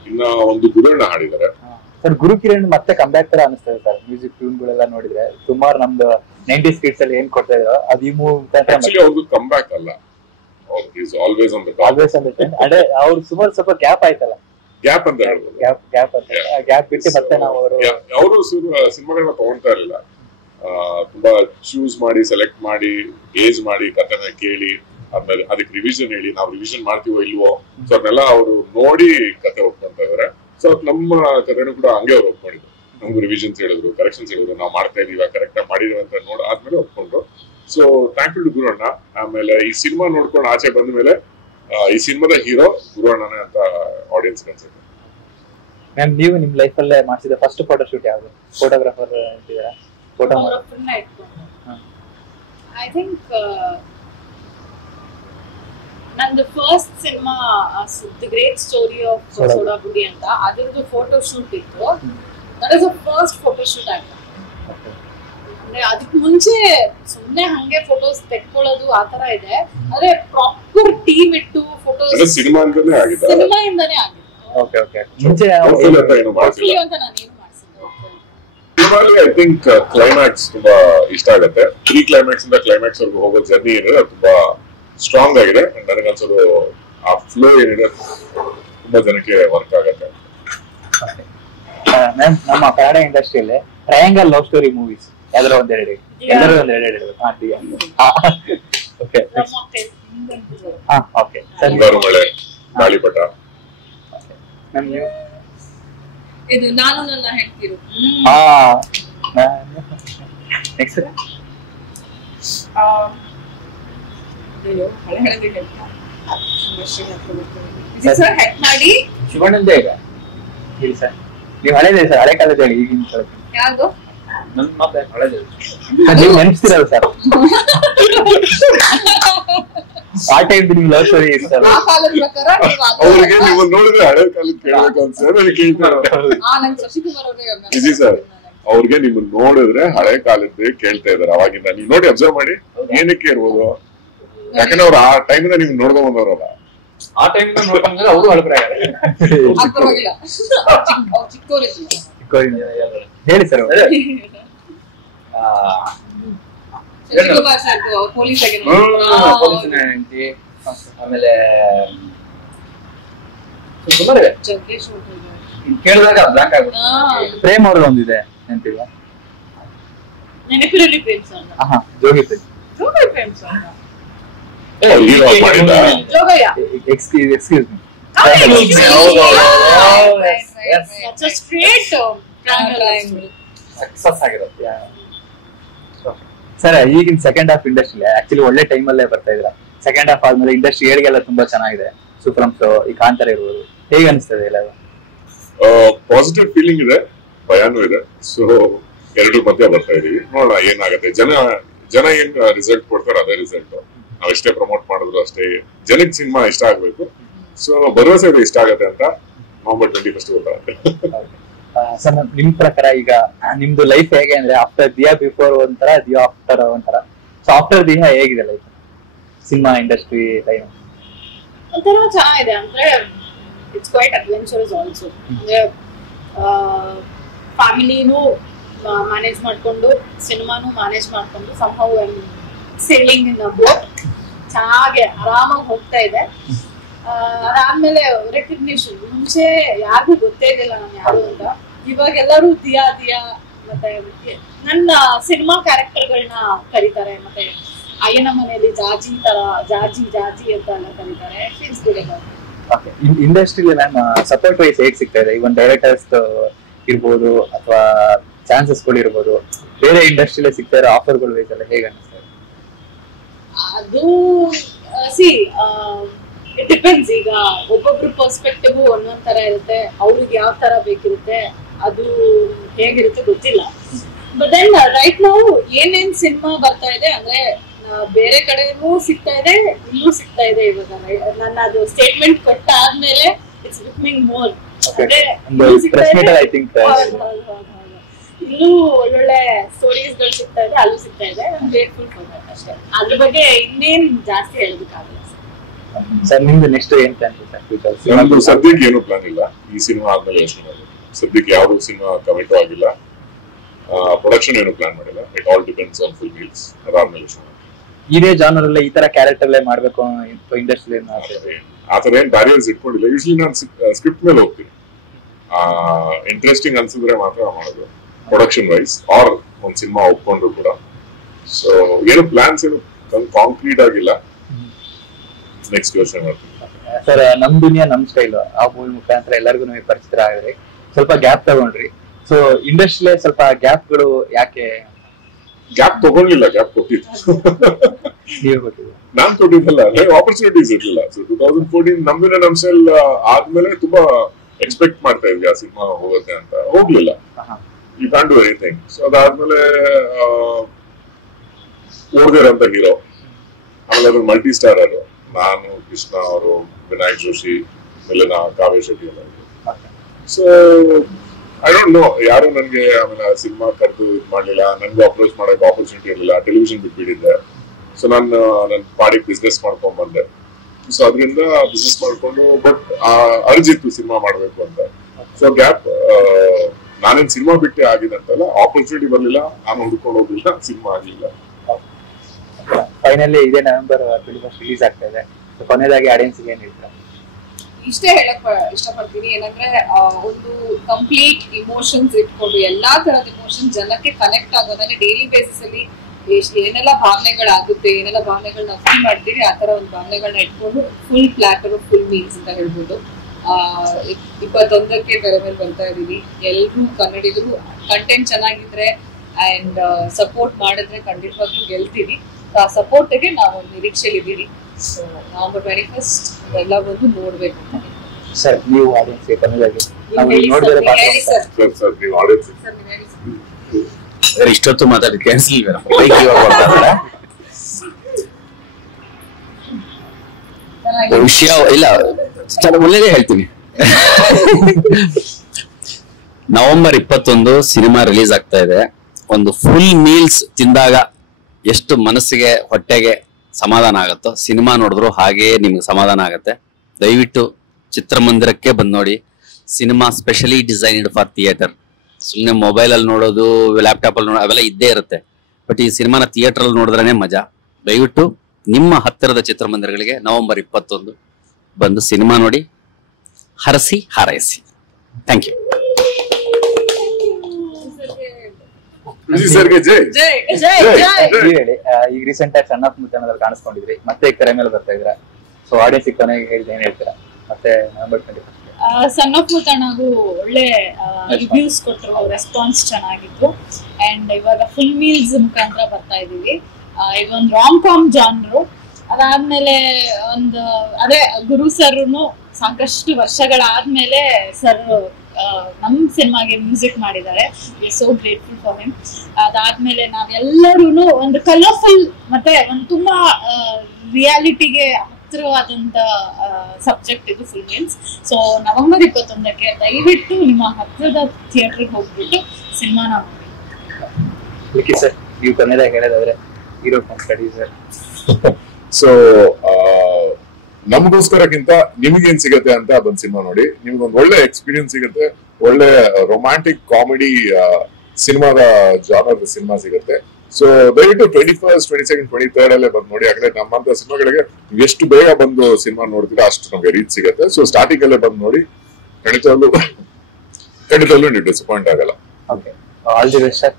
ಇನ್ನ ಒಂದು ಗುರುಣ್ಣ ಹಾಡಿದ್ದಾರೆ. ಸರ್ ಗುರುಕಿರಣ್ ಮತ್ತೆ ಕಂಬ್ಯಾಕ್ ತರ ಅನಿಸ್ತದೆ ಸರ್. ಮ್ಯೂಸಿಕ್ ಟ್ಯೂನ್ ಗಳೆಲ್ಲ ನೋಡಿದ್ರೆ ಸುಮಾರು ನಮ್ದು 90s ಕಿಡ್ಸ್ ಅಲ್ಲಿ ಏನ್ ಕೊಡ್ತಾ ಇದ್ರು ಅದು ಈ ಮೂವಿ ಅವ್ರದ್ದು ಕಂಬ್ಯಾಕ್ ಅಲ್ಲ, ಆಲ್ವೇಸ್ ಆನ್ ದ ಅದೇ ಅವ್ರು ಸುಮಾರು ಸ್ವಲ್ಪ ಗ್ಯಾಪ್ ಆಯ್ತಲ್ಲ, ಗ್ಯಾಪ್ ಅಂತ ಹೇಳ್ಬೋದು. ಗ್ಯಾಪ್ ಬಿಟ್ಟು ಮತ್ತೆ ನಾವು ಅವರು ಸಿನಿಮಾಗಳನ್ನ ತಗೊಳ್ತಾ ಇರಲಿಲ್ಲ. ತುಂಬಾ ಚೂಸ್ ಮಾಡಿ, ಸೆಲೆಕ್ಟ್ ಮಾಡಿ, ಗೇಜ್ ಮಾಡಿ, ಕಥೆನ ಕೇಳಿ, ಆದ್ಮೇಲೆ ಅದಕ್ಕೆ ರಿವಿಷನ್ ಹೇಳಿ, ನಾವು ರಿವಿಷನ್ ಮಾಡ್ತೀವೋ ಇಲ್ವೋ, ಸೊ ಅದನ್ನೆಲ್ಲ ಅವರು ನೋಡಿ ಕತೆ ಒಪ್ಕೊಂತ ಇದಾರೆ. ಸೊ ನಮ್ಮ ಕಥೆನೂ ಕೂಡ ಹಂಗೆ ಅವ್ರು ಒಪ್ಕೊಂಡಿದ್ರು. ನಮ್ಗೂ ರಿವಿಷನ್ಸ್ ಹೇಳಿದ್ರು, ಕರೆಕ್ಷನ್ಸ್ ಹೇಳಿದ್ರು, ನಾವು ಮಾಡ್ತಾ ಇದೀವಿ ಕರೆಕ್ಟ್ ಆಗಿ ಮಾಡಿದೀವಿ ಅಂತ ನೋಡಿ ಆದ್ಮೇಲೆ ಒಪ್ಕೊಂಡ್ರು. ಸೊ ಥ್ಯಾಂಕ್ ಯು ಗುರುಣ್ಣ. ಆಮೇಲೆ ಈ ಸಿನಿಮಾ ನೋಡ್ಕೊಂಡು ಆಚೆ ಬಂದ ಮೇಲೆ ಈ ಸಿನಿಮಾದ ಹೀರೋ ಗುರುಣ್ಣನೇ ಅಂತ ಆಡಿಯನ್ಸ್ ಅನ್ಸುತ್ತೆ. ಮ್ಯಾಮ್, ನೀವು ನಿಮ್ ಲೈಫ್ ಅಲ್ಲೇ ಮಾಡಿಸಿದ ಫಸ್ಟ್ ಫೋಟೋ ಶೂಟ್ ಯಾವುದು? ಫೋಟೋಗ್ರಾಫರ್ ಅಂತಿದ್ದೀರಾ? ಐ ಥಿಂಕ್ ನಂದು first cinema the great story of Sodabuddi ಅಂತ, ಅದ್ರದ್ದು ಫೋಟೋ ಶೂಟ್ ಇತ್ತು. That is the first photo shoot ಆಗಿದೆ. ಅಂದ್ರೆ ಅದಕ್ಕೆ ಮುಂಚೆ ಸುಮ್ನೆ ಹಂಗೆ ಫೋಟೋಸ್ ತೆಕ್ಕೊಳ್ಳೋದು ಆತರ ಇದೆ, ಆದ್ರೆ ಪ್ರಾಪರ್ ಟೀಮ್ ಇಟ್ಟು ಫೋಟೋಸ್ ಸಿನಿಮಾಯಿಂದಾನೇ ಆಗಿದೆ. ಸಿನಿಮಾಯಿಂದಾನೇ ಆಗಿದೆ. Okay okay. ಮುಂಚೆ ಅಂತ ನಾನೇನು ಮಾಡಿಸಿದ್ದೆ. ಐ ಥಿಂಕ್ ಕ್ಲೈಮ್ಯಾಕ್ಸ್ ತುಂಬಾ ಇಷ್ಟ ಆಗುತ್ತೆ. ಪ್ರೀ ಕ್ಲೈಮ್ಯಾಕ್ಸ್ ಇಂದ ಕ್ಲೈಮ್ಯಾಕ್ಸ್ ವರ್ಗು ಹೋಗೋ ಜರ್ನಿ ಏನಿದೆ ತುಂಬಾ ಸ್ಟ್ರಾಂಗ್ ಆಗಿದೆ. ನನಗನ್ಸೋದು ಆ ಫ್ಲೋ ಏನಿದೆ ತುಂಬಾ ಜನಕ್ಕೆ ವರ್ಕ್ ಆಗುತ್ತೆ. ಮ್ಯಾಮ್, ನಮ್ಮ ಕನ್ನಡ ಇಂಡಸ್ಟ್ರಿಯಲ್ಲಿ ಟ್ರಯಾಂಗಲ್ ಲವ್ ಸ್ಟೋರಿ ಮೂವೀಸ್ ಯಾವ್ದಾರ ಒಂದೆರಡು ಎಲ್ಲರೂ ಒಂದೆರಡು ಓಕೆ ಓಕೆ ಸರ್ ಮುಂಗಾರು ಮಳೆ, ಗಾಳಿಪಟ. ನೀವು ಇದು ನಾನು ನನ್ನ ಹೆಂಡ್ತಿರು. ನೆಕ್ಸ್ಟ್ ಹಳೆ ಹಳೆದೇ ಹೇಳ್ತಾ ಸರ್ ಹೆಲ್ಪ್ ಮಾಡಿ. ಶಿವಣ್ಣಂದೇ ಈಗ ಹೇಳಿ ಸರ್, ನೀವು ಹಳೇದೇ ಸರ್, ಹಳೆ ಕಾಲದ ಹೇಳಿ, ಈಗಿನ ಕಾಲದ ಯಾವ್ದು ನನ್ನ ಮಾತೆ ಹಳೆದು. ನೀವು ನೆನಪಿಸ್ತಿರಲ್ಲ ಸರ್ ಆ ಟೈಮ್ ನಿಮ್ಗೆ ಲವ್ ಸ್ಟೋರಿ ಇರ್ತಲ್ಲ. ಆ ಕಾಲದ ಪ್ರಕಾರ ನೀವು ಅವ್ರಿಗೆ ನೀವು ನೋಡಿದ್ರೆ ಹಳೆ ಕಾಲದ ಕೇಳ್ಬೇಕು ಅನ್ಸರ್ ಕೇಳ್ತಾರೆ. ನಂಗೆ ಶಶಿಕುಮಾರ್ ಅವರೇ ಇಸಿ ಸರ್, ಅವ್ರಿಗೆ ನಿಮ್ಮನ್ನ ನೋಡಿದ್ರೆ ಹಳೆ ಕಾಲದ್ದೇ ಕೇಳ್ತಾ ಇದಾರೆ ಅವಾಗಿಂದ. ನೀವು ನೋಡಿ ಅಬ್ಸರ್ವ್ ಮಾಡಿ, ಏನಕ್ಕೆ ಇರ್ಬೋದು, ಯಾಕಂದ್ರೆ ಅವ್ರು ಆ ಟೈಮಿಂದ ನೀವು ನೋಡ್ಕೊಂಡ್ ಬಂದವ್ರಲ್ಲ. ಆ ಟೈಮ್ ನೋಡ್ಕೊಂಡ್ರೆ ಅವರು ಹಳಬ್ರೆ ಪರವಾಗಿಲ್ಲ ಚಿಕ್ಕವರಿದ್ರು. ಹೇಳಿ ಸರ್. ಶಶಿಕುಮಾರ್ ಸರ್ ಪೊಲೀಸ್ ಆಗಿ ಪೊಲೀಸಿನ ಹೆಂಡತಿ, ಆಮೇಲೆ ಸುಮಾರು ಜಗ್ಗೇಶ್ ಕೇಳಿದಾಗ ಬ್ಲಾಕ್ ಆಗುತ್ತೆ. ಪ್ರೇಮ್ ಅವ್ರದ್ದು ಒಂದಿದೆ ನೆನಪಿಲ್ವಾ? ನೆನಪಿರಲಿ Prem sir, Jogi Prem. Jogayya Prem sir, Jogayya excuse me. that's a straight triangle. Success ಆಗಿರುತ್ತೆ. ಸರ್ ಈಗಿನ ಸೆಕೆಂಡ್ ಹಾಫ್ ಇಂಡಸ್ಟ್ರಿ ಆಕ್ಚುಲಿ ಒಳ್ಳೆ ಟೈಮ್ ಅಲ್ಲೇ ಬರ್ತಾ ಇದ್ರ. ಸೆಕೆಂಡ್ ಹಾಫ್ ಆದ್ಮೇಲೆ ಇಂಡಸ್ಟ್ರಿ ಏಳಿಗೆಲ್ಲ ತುಂಬಾ ಚೆನ್ನಾಗಿದೆ. ಸೂಪರ್ ಶೋ, ಈ ಕಾಂತಾರ ಇರ್ಬೋದು, ಹೇಗೆ ಅನಿಸ್ತದೆ ಎಲ್ಲ? ಪಾಸಿಟಿವ್ ಫೀಲಿಂಗ್ ಇದೆ, ಭಯಾನೂ ಇದೆ. ಸೊ ಎರಡು ಮಧ್ಯ ಬರ್ತಾ ಇದೀವಿ, ನೋಡೋಣ ಏನಾಗುತ್ತೆ. ಜನ ಏನ್ ರಿಸಲ್ಟ್ ಕೊಡ್ತಾರೆ ಅದೇ ರಿಸಲ್ಟ್. ನಾವ್ ಎಷ್ಟೇ ಪ್ರಮೋಟ್ ಮಾಡಿದ್ರು ಅಷ್ಟೇ ಜನಕ್ಕೆ ಸಿನಿಮಾ ಇಷ್ಟ ಆಗ್ಬೇಕು. ಸೊ ಭರವಸೆ ಇದೆ ಇಷ್ಟ ಆಗತ್ತೆ ಅಂತ. November 21 ಗೊತ್ತಾಗುತ್ತೆ. ಸರ್ ನಿಮ್ ಪ್ರಕಾರ ಈಗ ನಿಮ್ದು ಲೈಫ್ ಹೇಗೆ ಅಂದ್ರೆ ಆಫ್ಟರ್ ದಿಯಾ ಬಿಫೋರ್ ಒಂಥರ, ದಿಯಾ ಆಫ್ಟರ್ ಒಂಥರ. ಸೊ ಆಫ್ಟರ್ ದಿಯಾ ಹೇಗಿದೆ ಲೈಫ್, ಸಿನಿಮಾ ಇಂಡಸ್ಟ್ರಿ ಲೈಫ್? ಒಂಥರ ಚೆನ್ನಾಗಿದೆ, ಅಂದ್ರೆ ಇಟ್ಸ್ ಕ್ವೈಟ್ ಅಡ್ವೆಂಚರಸ್ ಆಲ್ಸೋ. ಅಂದ್ರೆ ಫ್ಯಾಮಿಲಿನೂ ಮ್ಯಾನೇಜ್ ಮಾಡ್ಕೊಂಡು, ಸಿನಿಮಾನು ಮ್ಯಾನೇಜ್ ಮಾಡ್ಕೊಂಡು, ಸಂಹೌ ಸೇಲಿಂಗ್ ಇನ್ ಅ ಬೋಟ್ ಚೆನ್ನಾಗಿ ಆರಾಮಾಗಿ ಹೋಗ್ತಾ ಇದೆ. ಅದಾದ್ಮೇಲೆ ರೆಕಗ್ನಿಷನ್, ಮುಂಚೆ ಯಾರಿಗೂ ಗೊತ್ತೇ ಇದ್ದಿಲ್ಲ ನಾನು ಯಾರು ಅಂತ. ಇವಾಗ ಎಲ್ಲರೂ ದಿಯಾ ದಿಯಾ ಮತ್ತೆ ನನ್ನ ಸಿನಿಮಾ ಕ್ಯಾರೆಕ್ಟರ್ಗಳನ್ನ ಕರೀತಾರೆ. ಮತ್ತೆ ಅಯ್ಯನ ಮನೆಯಲ್ಲಿ ಜಾಜಿ ತರ ಜಾಜಿ ಅಂತ ಎಲ್ಲ ಕರೀತಾರೆ. Feels good about it. ಇಂಡಸ್ಟ್ರಿಲಿ ಮ್ಯಾಮ್ ಸಪೋರ್ಟ್ ವೈಸ್ ಹೇಗೆ ಸಿಗ್ತಾ ಇದೆ? ಇವನ್ ಡೈರೆಕ್ಟರ್ಸ್ ಇರ್ಬೋದು ಅಥವಾ ಚಾನ್ಸಸ್ ಗಳು ಇರ್ಬೋದು, ಬೇರೆ ಇಂಡಸ್ಟ್ರಿಲೇ ಸಿಗ್ತಾ ಇರೋ ಆಫರ್ಗಳು ವೈಸ್ ಎಲ್ಲ ಹೇಗೆ ಅನಿಸ್ತಾ ಇದೆ? ಅದು ಇಟ್ ಡಿಪೆಂಡ್ಸ್. ಈಗ ಒಬ್ಬೊಬ್ರು ಪರ್ಸ್ಪೆಕ್ಟಿವ್ ಒಂದೊಂದ್ ತರ ಇರುತ್ತೆ, ಅವ್ರಿಗೆ ಯಾವ ತರ ಬೇಕಿರುತ್ತೆ, ಅದು ಹೇಗಿರುತ್ತೆ ಗೊತ್ತಿಲ್ಲ. ಬಟ್ ದೆನ್ ರೈಟ್ ನಾವು ಏನೇನ್ ಸಿನಿಮಾ ಬರ್ತಾ ಇದೆ ಅಂದ್ರೆ ಬೇರೆ ಕಡೆನೂ ಸಿಗ್ತಾ ಇದೆ, ಇಲ್ಲೂ ಸಿಗ್ತಾ ಇದೆ. ಇವಾಗ ನನ್ನ ಅದು ಸ್ಟೇಟ್ಮೆಂಟ್ ಕೊಟ್ಟಾದ್ಮೇಲೆ ಇಟ್ಸ್ ಬಿಕಮಿಂಗ್ ಮೋರ್. ಇಲ್ಲೂ ಒಳ್ಳೊಳ್ಳೆ ಸ್ಟೋರೀಸ್ ಗಳು ಸಿಗ್ತಾ ಇದೆ, ಅಲ್ಲೂ ಸಿಗ್ತಾ ಇದೆ. ಗ್ರೇಟ್ಫುಲ್ ಫಾರ್ ದಟ್ ಅಷ್ಟೇ. ಅದ್ರ ಬಗ್ಗೆ ಇನ್ನೇನ್ ಜಾಸ್ತಿ ಹೇಳೋದಕ್ಕಾಗಲ್ಲ. ಸರ್ ನಿಮ್ದು ನೆಕ್ಸ್ಟ್ ಏನ್ ಪ್ಲಾನ್ ಇದೆ? ನಮ್ದು ಸದ್ಯಕ್ಕೆ ಏನು ಪ್ಲಾನ್ ಇಲ್ಲ. ಈ ಸಿನಿಮಾ ಆದ್ಮೇಲೆ ಯೋಚನೆ ಮಾಡಿಲ್ಲ. ಸದ್ಯಕ್ಕೆ ಯಾವ್ದು ಸಿನಿಮಾ ಕಮಿಟ್ ಆಗಿಲ್ಲ. ಪ್ರೊಡಕ್ಷನ್ ಏನು ಪ್ಲಾನ್ ಮಾಡಿಲ್ಲ. It all depends on full meals. ಅದಾದ್ಮೇಲೆ ಯೋಚನೆ ಮಾಡಿ. ಇದೇ ಜಾನರ್ ಅಲ್ಲೇ ಈ ತರ ಕ್ಯಾರೆಕ್ಟರ್ ಅಲ್ಲೇ ಮಾಡ್ಬೇಕು ಇಂಡಸ್ಟ್ರಿ ಆತರ ಏನ್ ಬ್ಯಾರಿಯರ್ಸ್ ಇಟ್ಕೊಂಡಿಲ್ಲ. ಯೂಶಲಿ ನಾನು ಸ್ಕ್ರಿಪ್ಟ್ ಮೇಲೆ ಹೋಗ್ತೀನಿ. ಇಂಟ್ರೆಸ್ಟಿಂಗ್ ಅನ್ಸಿದ್ರೆ ಮಾತ್ರ ಮಾಡೋದು, ಪ್ರೊಡಕ್ಷನ್ ವೈಸ್ ಆರ್ ಒಂದ್ ಸಿನಿಮಾ ಒಪ್ಕೊಂಡ್ರು ಕೂಡ. ಸೊ ಏನು ಪ್ಲಾನ್ಸ್ ಏನು ಕಾಂಕ್ರೀಟ್ ಆಗಿಲ್ಲ. ನೆಕ್ಸ್ಟ್ ಯೋಚನೆ ಮಾಡ್ತೀನಿ. ಸರ್ ನಮ್ ದುನಿಯಾ ನಮ್ ಸ್ಟೈಲ್ ಆ ಮೂವಿ ಮುಖಾಂತರ ಎಲ್ಲರಿಗೂ ನಮಗೆ ಪರಿಚಿತ ಆಗಿದ್ರಿ. ಸ್ವಲ್ಪ ಗ್ಯಾಪ್ ತಗೊಂಡ್ರಿ. ಸೊ ಇಂಡಸ್ಟ್ರಿಲೇ ಸ್ವಲ್ಪ ಗ್ಯಾಪ್ಗಳು ಯಾಕೆ? ಗ್ಯಾಪ್ ತಗೊಳ್ಳಿಲ್ಲ, ಗ್ಯಾಪ್ ಕೊಟ್ಟಿದ್ದು ನೀವೇ ಕೊಟ್ಟಿದ್ದು. ನಾನ್ ಕೊಟ್ಟಿದ್ದಲ್ಲ, ಆಪರ್ಚುನಿಟೀಸ್ ಇರ್ಲಿಲ್ಲ. ಸೊ 2014 ನಮ್ಮಿನ ನಮ್ಸೆಲ್ ಆದ್ಮೇಲೆ ತುಂಬಾ ಎಕ್ಸ್ಪೆಕ್ಟ್ ಮಾಡ್ತಾ ಇದ್ವಿ ಆ ಸಿನಿಮಾ ಹೋಗುತ್ತೆ ಅಂತ. ಹೋಗ್ಲಿಲ್ಲ. You can do anything. So ಅದಾದ್ಮೇಲೆ ಓದಿರಂತ ಹೀರೋ, ಆಮೇಲೆ ಅದ್ರ ಮಲ್ಟಿ ಸ್ಟಾರ್ ಅವರು, ನಾನು, ಕೃಷ್ಣ ಅವರು, ವಿನಾಯಕ್ ಜೋಶಿ, ಮಿಲನ, ಕಾವ್ಯ ಶೆಟ್ಟಿ ಎಲ್ಲ. ಸೊ ಐ ಡೋಂಟ್ ನೋ, ಯಾರು ನನ್ಗೆ ಆಮೇಲೆ ಸಿನಿಮಾ ಕರೆದು ಇದು ಮಾಡ್ಲಿಲ್ಲ. ನನ್ಗೂ ಅಪ್ರೋಚ್ ಮಾಡಕ್ ಆಪರ್ಚುನಿಟಿ ಇರಲಿಲ್ಲ. ಟೆಲಿವಿಷನ್ ಬಿಟ್ಬಿಟ್ಟಿದ್ದೆ. ಸೊ ನಾನು ನನ್ನ ಪಾಡಿಗೆ ಬಿಸ್ನೆಸ್ ಮಾಡ್ಕೊಂಡ್ ಬಂದೆ. ಸೊ ಅದರಿಂದ ಬಿಸ್ನೆಸ್ ಮಾಡ್ಕೊಂಡು ಬಟ್ ಅರ್ಜಿತ್ತು ಸಿನಿಮಾ ಮಾಡ್ಬೇಕು ಅಂತ. ಸೊ ಗ್ಯಾಪ್ ನಾನೇನ್ ಸಿನಿಮಾ ಬಿಟ್ಟೆ ಆಗಿದೆ ಅಂತಲ್ಲ, ಆಪರ್ಚುನಿಟಿ ಬರ್ಲಿಲ್ಲ, ನಾನು ಹುಡ್ಕೊಂಡು ಹೋಗ್ಲಿಲ್ಲ, ಸಿನಿಮಾ ಆಗ್ಲಿಲ್ಲ. ಫೈನಲಿ ಇದೇ November 21 ರಿಲೀಸ್ ಆಗ್ತಾ ಇದೆ. ಕೊನೆಯದಾಗಿ ಆಡಿಯನ್ಸ್ ಏನ್ ಹೇಳ್ತಾರೆ? ಇಷ್ಟೇ ಹೇಳಕ್ ಇಷ್ಟಪಡ್ತೀನಿ ಏನಂದ್ರೆ ಒಂದು ಕಂಪ್ಲೀಟ್ ಇಮೋಷನ್ಸ್ ಇಟ್ಕೊಂಡು ಎಲ್ಲಾ ತರದ ಇಮೋಷನ್ಸ್ ಜನಕ್ಕೆ ಕನೆಕ್ಟ್ ಆಗೋದನ್ನ ಡೈಲಿ ಬೇಸಿಸ್ ಅಲ್ಲಿ ಏನೆಲ್ಲ ಭಾವನೆಗಳಾಗುತ್ತೆ, ಏನೆಲ್ಲ ಭಾವನೆಗಳನ್ನ ಫೀಲ್ ಮಾಡ್ತೀವಿ ಆ ತರ ಒಂದು ಭಾವನೆಗಳನ್ನ ಇಟ್ಕೊಂಡು ಫುಲ್ ಪ್ಲಾಟರ್ ಫುಲ್ ಮೀಲ್ಸ್ ಅಂತ ಹೇಳ್ಬೋದು. 21ಕ್ಕೆ ತೆರೆ ಮೇಲೆ ಬರ್ತಾ ಇದೀವಿ. ಎಲ್ರು ಕನ್ನಡಿಗರು ಕಂಟೆಂಟ್ ಚೆನ್ನಾಗಿದ್ರೆ ಅಂಡ್ ಸಪೋರ್ಟ್ ಮಾಡಿದ್ರೆ ಖಂಡಿತವಾಗ್ಲೂ ಗೆಲ್ತೀವಿ. ಆ ಸಪೋರ್ಟ್ಗೆ ನಾವು ನಿರೀಕ್ಷೆಲಿದ್ದೀವಿ. ಸೊ November 21st ಎಲ್ಲ ಬಂದು ನೋಡ್ಬೇಕು ಅಂತ. ಸರ್ ನೀವು ಆಡಿಯನ್ಸ್ ಕೊನೆಯದಾಗಿ ನಾವು ಹೇಳಿ ನೋಡಿದ್ರೆ ಸರ್. ಸರ್ ನೀವು ಆಡಿಯನ್ಸ್ ಸರ್, ನೀವ್ ಹೇಳಿ ಸರ್. ಇಷ್ಟೊತ್ತು ಮಾತಾಡಿ ಕ್ಯಾನ್ಸಲ್ ಬೈಕ್ ವಿಷಯ ಇಲ್ಲ, ಒಳ್ಳೇದೇ ಹೇಳ್ತೀನಿ. November 21 ಸಿನಿಮಾ ರಿಲೀಸ್ ಆಗ್ತಾ ಇದೆ. ಒಂದು ಫುಲ್ ಮೀಲ್ಸ್ ತಿಂದಾಗ ಎಷ್ಟು ಮನಸ್ಸಿಗೆ ಹೊಟ್ಟೆಗೆ ಸಮಾಧಾನ ಆಗುತ್ತೋ ಸಿನಿಮಾ ನೋಡಿದ್ರು ಹಾಗೇ ನಿಮ್ಗೆ ಸಮಾಧಾನ ಆಗುತ್ತೆ. ದಯವಿಟ್ಟು ಚಿತ್ರಮಂದಿರಕ್ಕೆ ಬಂದು ನೋಡಿ. Cinema specially designed for theatre. ಸುಮ್ಮನೆ ಮೊಬೈಲಲ್ಲಿ ನೋಡೋದು, ಲ್ಯಾಪ್ಟಾಪಲ್ಲಿ ನೋಡೋದು ಅವೆಲ್ಲ ಇದ್ದೇ ಇರುತ್ತೆ. ಬಟ್ ಈ ಸಿನಿಮಾನ ಥಿಯೇಟರಲ್ಲಿ ನೋಡಿದ್ರೇ ಮಜಾ. ದಯವಿಟ್ಟು ನಿಮ್ಮ ಹತ್ತಿರದ ಚಿತ್ರಮಂದಿರಗಳಿಗೆ November 21 ಬಂದು ಸಿನಿಮಾ ನೋಡಿ, ಹರಸಿ ಹಾರೈಸಿ. Thank you. ಸರ್ಗೆ ಜೈ. ಜೈ ನೀವ್ ಹೇಳಿ, ಈಗ ರೀಸೆಂಟ್ ಆಗಿ ಸಣ್ಣ ಮುತ್ತಣ್ಣದಲ್ಲಿ ಕಾಣಿಸ್ಕೊಂಡಿದ್ರಿ, ಮತ್ತೆ ಈಗ ತೆರೆ ಮೇಲೆ ಬರ್ತಾ ಇದ್ರ. ಸೊ ಆಡಿಯನ್ಸ್ ಕೊನೆಗೆ ಹೇಳಿದ ಏನ್ ಹೇಳ್ತೀರಾ? ಮತ್ತೆ November 21 ಸಣ್ಣ ಪುಟ್ಟಣಗೂ ಒಳ್ಳೆ ರಿವ್ಯೂಸ್ ಕೊಟ್ಟರು, ರೆಸ್ಪಾನ್ಸ್ ಚೆನ್ನಾಗಿತ್ತು. ಅಂಡ್ ಇವಾಗ ಫುಲ್ ಮೀಲ್ಸ್ ಮುಖಾಂತರ ಬರ್ತಾ ಇದೀವಿ. ಇದೊಂದು ರಾಮ್ ಕಾಮ್ ಜಾನ್ರು. ಅದಾದ್ಮೇಲೆ ಒಂದು ಅದೇ ಗುರು ಸರ್ನು ಸಾಕಷ್ಟು ವರ್ಷಗಳಾದ್ಮೇಲೆ ಸರ್ ನಮ್ ಸಿನಿಮಾಗೆ ಮ್ಯೂಸಿಕ್ ಮಾಡಿದ್ದಾರೆ. We so grateful for him. ಅದಾದ್ಮೇಲೆ ನಾವೆಲ್ಲರೂ ಒಂದು ಕಲರ್ಫುಲ್ ಮತ್ತೆ ಒಂದು ತುಂಬಾ ರಿಯಾಲಿಟಿಗೆ ಹತ್ತಿರವಾದಂತ ಸಬ್ಜೆಕ್ಟ್ ಇದು ಫುಲ್ ಮೀಲ್ಸ್. ಸೊ November 21ಕ್ಕೆ ದಯವಿಟ್ಟು ನಿಮ್ಮ ಹತ್ತಿರದ ಥಿಯೇಟರ್ಗೆ ಹೋಗ್ಬಿಟ್ಟು ಸಿನಿಮಾನ ನೋಡಿ. ಸರ್ ನೀವು ಕೊನೆಯದಾಗಿ ಹೇಳೋದಾದ್ರೆ ಹೀರೋ ಸ್ಟಡಿ ಸರ್. ಸೊ ನಮಗೋಸ್ಕರಕ್ಕಿಂತ ನಿಮಗೇನ್ ಸಿಗತ್ತೆ ಅಂತ ಬಂದ್ ಸಿನಿಮಾ ನೋಡಿ. ನಿಮ್ಗೊಂದು ಒಳ್ಳೆ ಎಕ್ಸ್ಪೀರಿಯನ್ಸ್ ಸಿಗುತ್ತೆ. ಒಳ್ಳೆ ರೊಮ್ಯಾಂಟಿಕ್ ಕಾಮಿಡಿ ಸಿನಿಮಾದ ಜಾನರ್ ಸಿನಿಮಾ ಸಿಗುತ್ತೆ. ಸೊ ದಯವಿಟ್ಟು 21st, 22nd, 23rd ಅಲ್ಲೇ ಬಂದು ನೋಡಿ. ಯಾಕಂದ್ರೆ ನಮ್ಮಂತ ಸಿನಿಮಾಗಳಿಗೆ ಎಷ್ಟು ಬೇಗ ಬಂದು ಸಿನಿಮಾ ನೋಡ್ತೀರಾ ಅಷ್ಟು ನಮ್ಗೆ ರೀಚ್ ಸಿಗುತ್ತೆ. ಸೊ ಸ್ಟಾರ್ಟಿಂಗ್ ಅಲ್ಲೇ ಬಂದು ನೋಡಿ. ಖಂಡಿತವಲ್ಲೂ ನೀವು ಡಿಸಪಾಯಿಂಟ್ ಆಗಲ್ಲ. Okay, all the best sir.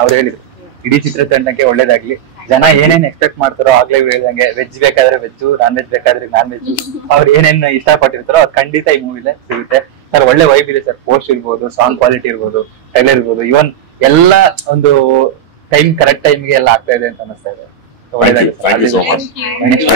ಅವ್ರು ಹೇಳಿದ್ರು ಇಡೀ ಚಿತ್ರತಂಡಕ್ಕೆ ಒಳ್ಳೇದಾಗ್ಲಿ. ಜನ ಏನೇನ್ ಎಕ್ಸ್ಪೆಕ್ಟ್ ಮಾಡ್ತಾರೋ ಆಗ್ಲೇ ಹೇಳ್ದಂಗೆ ವೆಜ್ ಬೇಕಾದ್ರೆ ವೆಜ್, ನಾನ್ ವೆಜ್ ಬೇಕಾದ್ರೆ ನಾನ್ ವೆಜ್, ಅವ್ರು ಏನೇನ್ ಇಷ್ಟಪಟ್ಟಿರ್ತಾರೋ ಅದು ಖಂಡಿತ ಈ ಮೂವಿಲೆ ಸಿಗುತ್ತೆ ಸರ್. ಒಳ್ಳೆ ವೈಬ್ ಇದೆ ಸರ್. ಪೋಸ್ಟ್ ಇರ್ಬೋದು, ಸಾಂಗ್ ಕ್ವಾಲಿಟಿ ಇರ್ಬೋದು, ಟ್ರೈಲರ್ ಇರ್ಬೋದು, ಇವನ್ ಎಲ್ಲ ಒಂದು ಟೈಮ್ ಕರೆಕ್ಟ್ ಟೈಮ್ಗೆ ಎಲ್ಲ ಆಗ್ತಾ ಇದೆ ಅಂತ ಅನಿಸ್ತಾ ಇದೆ. ಒಳ್ಳೇದಾಗುತ್ತೆ. Thank you so much. Thank you.